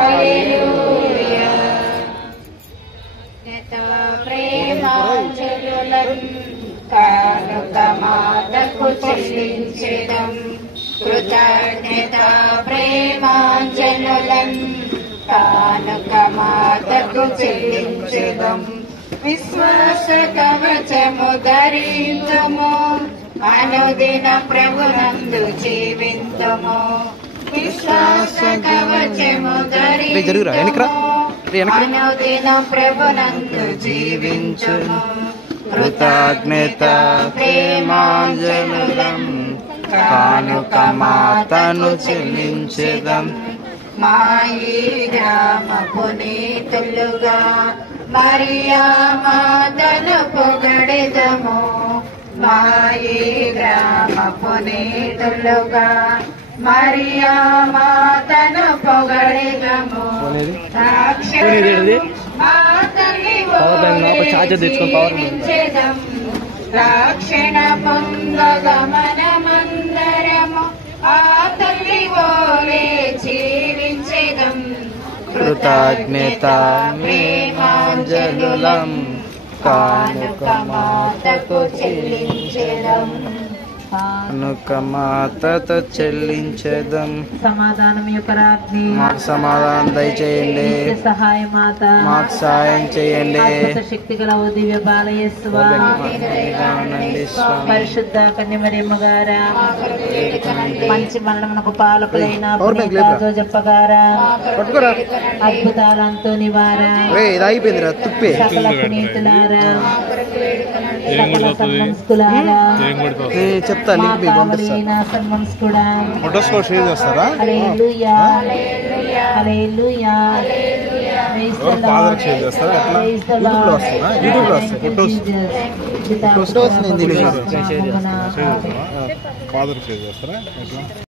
హల్లెలూయా. నిత ప్రేమాంజలులను కానుక మాతకు చెల్లించు. ప్రేమాంజనులం కానుక మాతకు చెల్లించెదం. విశ్వాస కవచము ధరించుము, అనుదిన ప్రభునందు జీవింతుము. విశ్వాస కవచము ధరించుము, అనుదిన ప్రభునందు జీవించుము. కృతజ్ఞత ప్రేమాంజనులం కానుక మాతను చెల్లించెదం. మా ఈ గ్రామ పునీతులుగా మరియా మాతను పొగడెదము. మా ఈ గ్రామ పునీతులుగా మరియా మాతను పొగడెదము. మా తల్లి ఓరించెదం. రక్షణ పొందగ మనమందరము ఆ తల్లి ఓలే జీవించెదం. కృతజ్ఞత ప్రేమాంజనులం కానుక మాతకు చెల్లించెదం. కానుక మాతతో చెల్లించెదం. సమాధానం యొక్క రాజ్ఞి మాకు సమాధానం దయచేయండి. సహాయ మాత మాకు సహాయం చేయండి. అద్భుత శక్తి గల ఓ దివ్య బాలయేసువా, పరిశుద్ధ కన్యమరియమ్మ గారా, మంచి మరణమునకు పాలకులైన జోజప్పగారా, అద్భుతాలంతో నివారా, సకల పునీతులారా, సకల సన్మనస్కులారా, సన్మనస్కుడా, hallelujah, hallelujah, praise the Lord, praise the Lord. Father చేస్తారా?